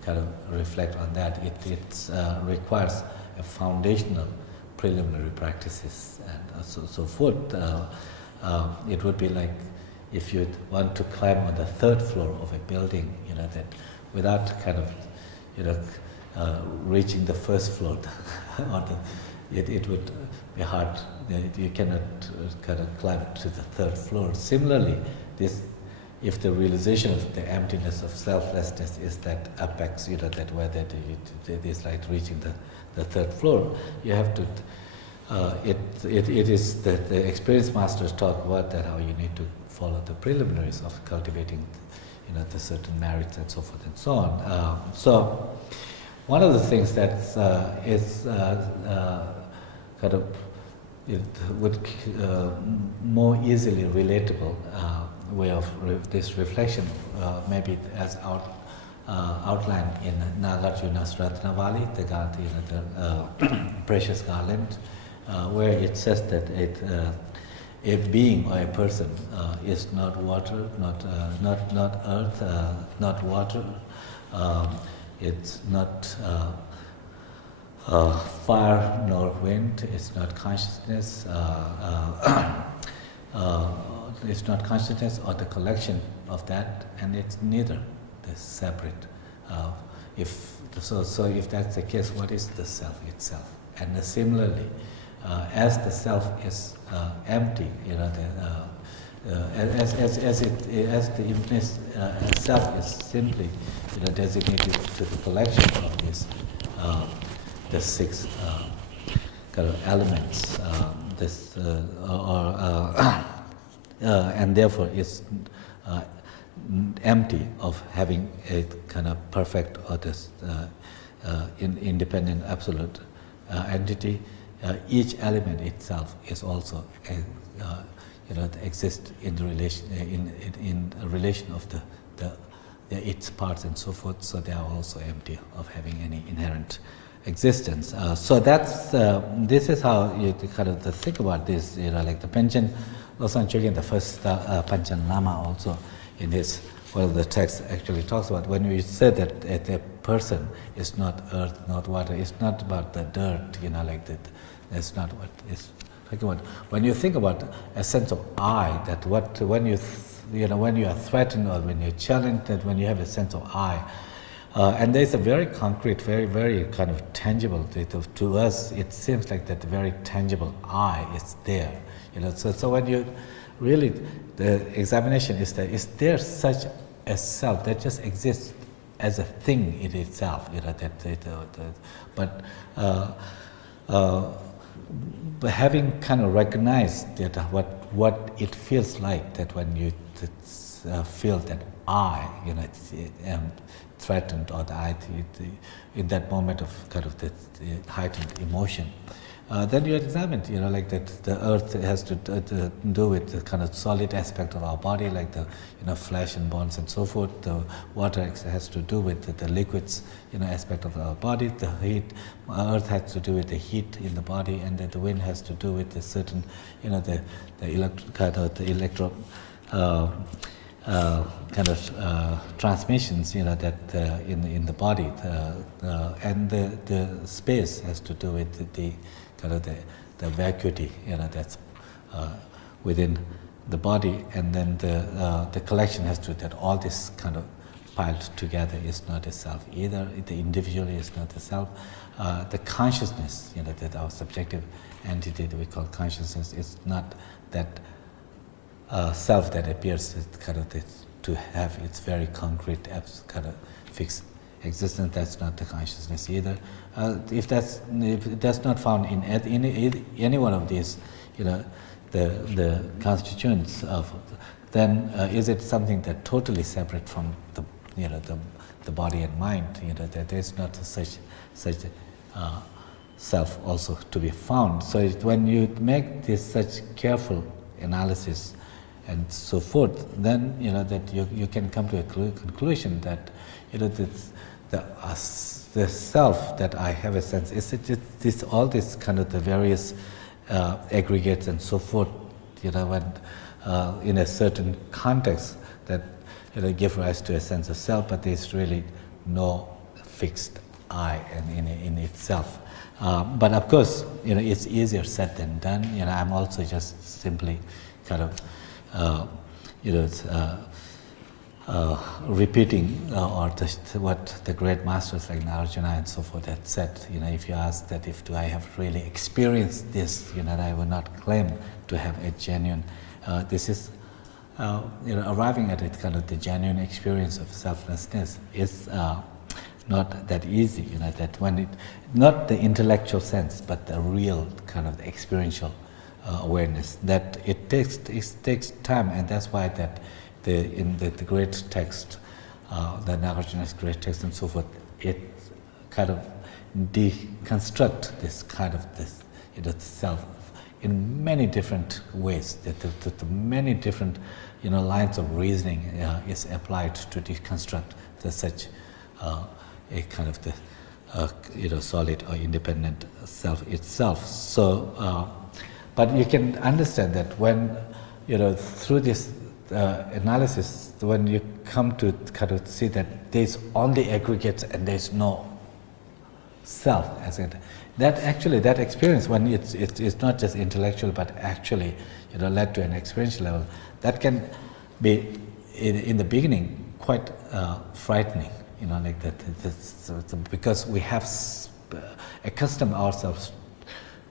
kind of reflect on that. It requires a foundational preliminary practices and so forth. It would be like if you want to climb on the third floor of a building, that without kind of reaching the first floor, or it would be hard. You cannot kind of climb to the third floor. Similarly, if the realization of the emptiness of selflessness is that apex, that where that it is like reaching the third floor, you have to. It is that the experienced masters talk about that how you need to follow the preliminaries of cultivating, the certain merits and so forth and so on. So, one of the things that is kind of it would more easily relatable way of this reflection, maybe as outlined in Nagarjuna's Ratnavali, the precious garland, where it says that a being or a person is not water, not earth, not water. It's not fire nor wind. It's not consciousness. It's not consciousness or the collection of that, and it's neither. They're separate. If that's the case, what is the self itself? And similarly, as the self is empty, as the emptiness itself is simply designated to the collection of these the six kind of elements, and therefore it's empty of having a kind of perfect or this independent absolute entity. Each element itself is also exists in the relation in a relation of its parts and so forth. So they are also empty of having any inherent existence. So that's this is how you kind of think about this. Like the Panchen Losel Chogyam, the first Panchen Lama, also in his one of the texts actually talks about when we say that a person is not earth, not water. It's not about the dirt, like that. That's not what it's talking about. When you think about a sense of I, that when you are threatened or when you're challenged, that when you have a sense of I, and there's a very concrete, very, very kind of tangible, to us it seems like that very tangible I is there. So when you really, the examination is that is there such a self that just exists as a thing in itself, but having kind of recognized that what it feels like that when you feel that I, am threatened or in that moment of kind of the heightened emotion, then you examine, like that the earth has to do with the kind of solid aspect of our body, like the flesh and bones and so forth. The water has to do with the liquids, aspect of our body. The heat, earth has to do with the heat in the body, and the wind has to do with the certain, the kind of transmissions, that in the body, and the space has to do with the kind of the vacuity, that's within the body, and then the collection has to do that all this kind of piled together is not a self either. The individual is not a self. The consciousness, that our subjective entity that we call consciousness is not that self that appears kind of to have its very concrete, kind of fixed existence. That's not the consciousness either. If that's not found in any one of these, the constituents of, then is it something that totally separate from the body and mind? That there is not such self also to be found. So when you make this such careful analysis and so forth, then that you can come to a conclusion that the self that I have a sense is this all this kind of the various aggregates and so forth, when in a certain context that give rise to a sense of self, but there's really no fixed I in itself. But of course, it's easier said than done. I'm also just simply kind of repeating what the great masters like Narayana and so forth had said. If you ask that do I have really experienced this, I will not claim to have a genuine. This is arriving at it kind of the genuine experience of selflessness is not that easy. That when it not the intellectual sense, but the real kind of experiential awareness, that it takes time, and that's why that in the great text, the Nagarjuna's great text and so forth, it kind of deconstruct this kind of self in many different ways. That the many different lines of reasoning is applied to deconstruct such a kind of the solid or independent self itself. So, but you can understand that when through this analysis, when you come to kind of see that there's only aggregates and there's no self as it, that experience, when it's not just intellectual but actually led to an experiential level, that can be in the beginning quite frightening, like that. Because we have accustomed ourselves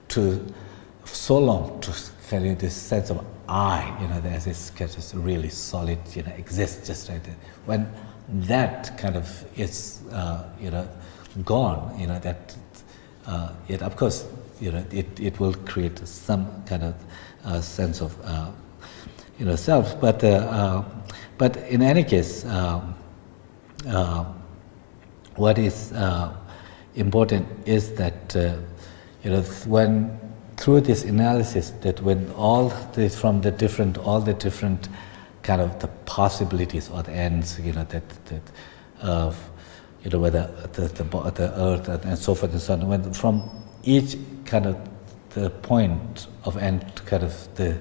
to so long to carry this sense of I, there's this just really solid, exists just right there. When that kind of is, gone, that it of course, it will create some kind of sense of, self. But in any case, what is important is that, when through this analysis, that when all the different kind of the possibilities or the ends, whether the earth and so forth and so on, when from each kind of the point of end, kind of the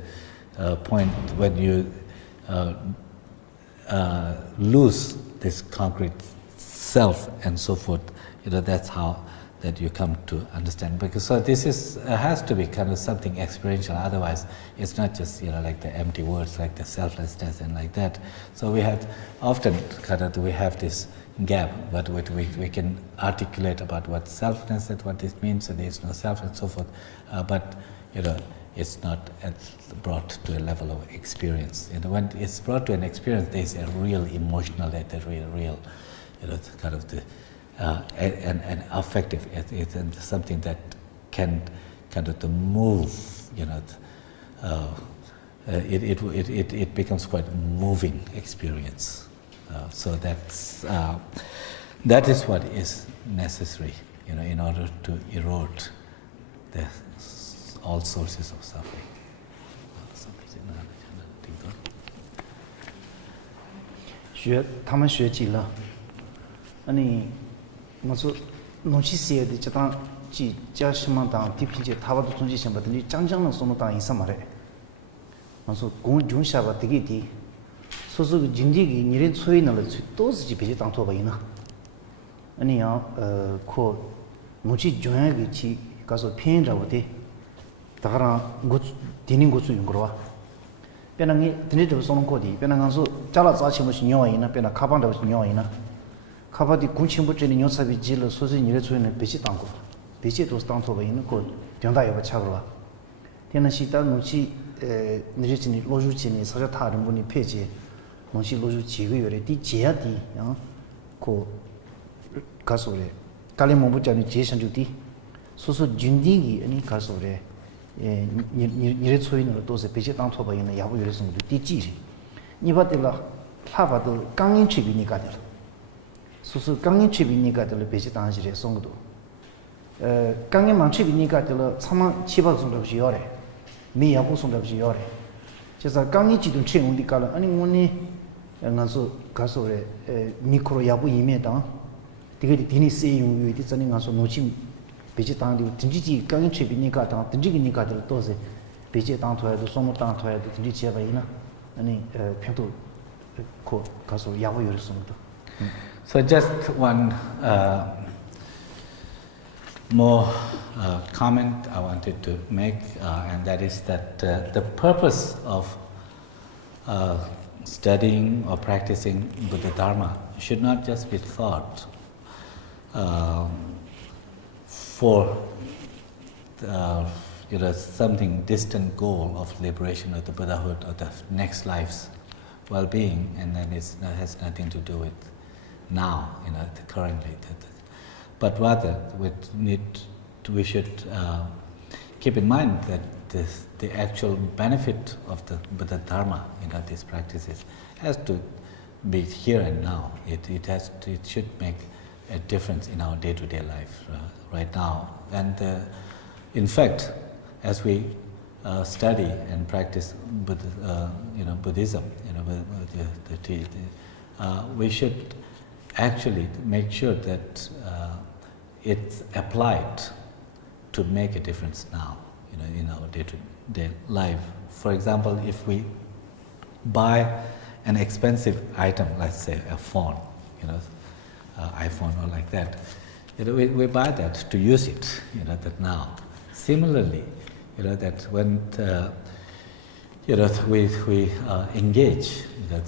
point when you lose this concrete self and so forth, that's how that you come to understand. Because so this has to be kind of something experiential. Otherwise, it's not just like the empty words, like the selflessness and like that. So we have often kind of we have this gap, but we can articulate about what selflessness, that what this means, so there is no self and so forth. But it's not brought to a level of experience. When it's brought to an experience, there is a real emotional, real kind of the and affective. It's something that can kind of to move. It becomes quite a moving experience. So that is what is necessary, in order to erode all sources of suffering. 他们学极了，我说弄起些的这当几家什么当地皮些，他把都中间想把的你讲了什么当一什么的，我说公中下吧这个的， 소소 진지기 니린 소이나를 또지 베지 당토 바이나 아니야 코 무지 조야기 치 가서 편이라고데 다가라 고 디닌 고수 용거와 변항이 드네도 소는 코디 변항한서 잘라 자치무시 녀와이나 변화 카반다고 녀와이나 카바디 군침부터니 녀사비 질로 소소 니레 소이는 베지 당고 베지도 당토 바이는 코 정다여가 차거와 되는 시다 무지 니르치니 로주치니 사자 다른 분이 폐지 뭔시 로주 지구열에 뒤 제야디 고 가소래 갈레몽부자니 제선주디 소소 준디기 아니 가소래 니레 소인으로 도세 배제 당토바 있는 야부 열성도 뒤지리 니바들라 하바도 강인 취비니까들 소소 강인 취비니까들 배제 당시에 송도 강인 망취비니까들 사망 치박송도 지요래 미 야부 송도 지요래 제가 강인 지도 체온디까라 아니 오니 나서 가서래 미크로 야부 이메다 되게 디니스 용유 디자인 가서 노치 베지 당디 진지지 강인 취비니까 당 진지기니까들 도세 베지 당토야도 소모 당토야도 진지 제바이나 아니 평도 고 가서 야부 요르송도 So just one more comment I wanted to make, and that is that the purpose of studying or practicing Buddha Dharma should not just be thought for something distant goal of liberation of the Buddhahood or the next life's well-being, and then it has nothing to do with now, currently. But rather, we should keep in mind that the actual benefit of the Buddha Dharma, these practices, has to be here and now. It should make a difference in our day-to-day life right now. And in fact, as we study and practice Buddhism, we should actually make sure that it's applied to make a difference now, in our day-to-day life. For example, if we buy an expensive item, let's say a phone, iPhone or like that, we buy that to use it, that now. Similarly, that when we engage, that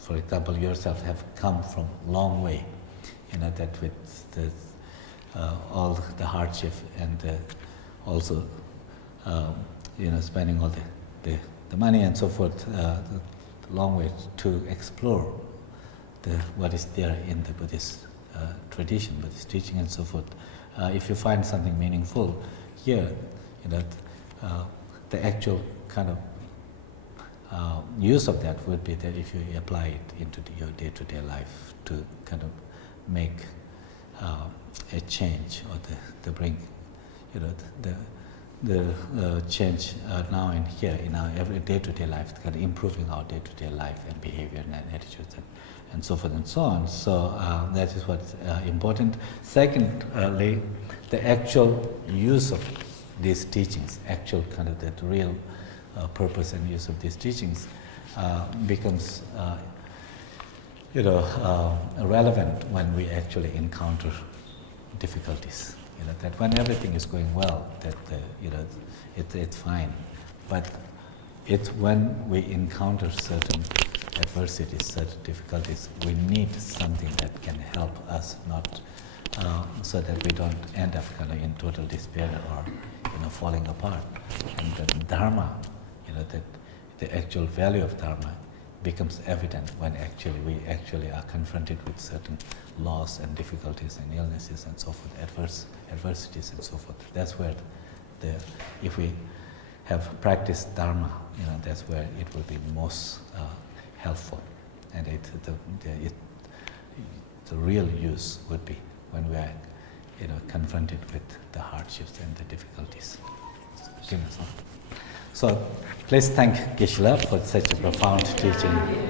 for example yourself have come from long way, that with all the hardship and also spending all the money and so forth, the long way to explore what is there in the Buddhist tradition, Buddhist teaching and so forth. If you find something meaningful here, the actual kind of use of that would be that if you apply it into your day-to-day life to kind of make a change, or to bring, the change now and here in our every day-to-day life, kind of improving our day-to-day life and behavior and attitudes and so forth and so on. So that is what's important. Secondly, the actual use of these teachings, actual kind of that real purpose and use of these teachings becomes relevant when we actually encounter difficulties. That when everything is going well, that it's fine, but it's when we encounter certain adversities, certain difficulties, we need something that can help us, not so that we don't end up kind of in total despair or falling apart. And the Dharma, that the actual value of Dharma becomes evident when we actually are confronted with certain loss and difficulties and illnesses and so forth, adversities and so forth. That's where if we have practiced Dharma, that's where it will be most helpful, and the real use would be when we are confronted with the hardships and the difficulties. So please thank Geshe for such a profound teaching.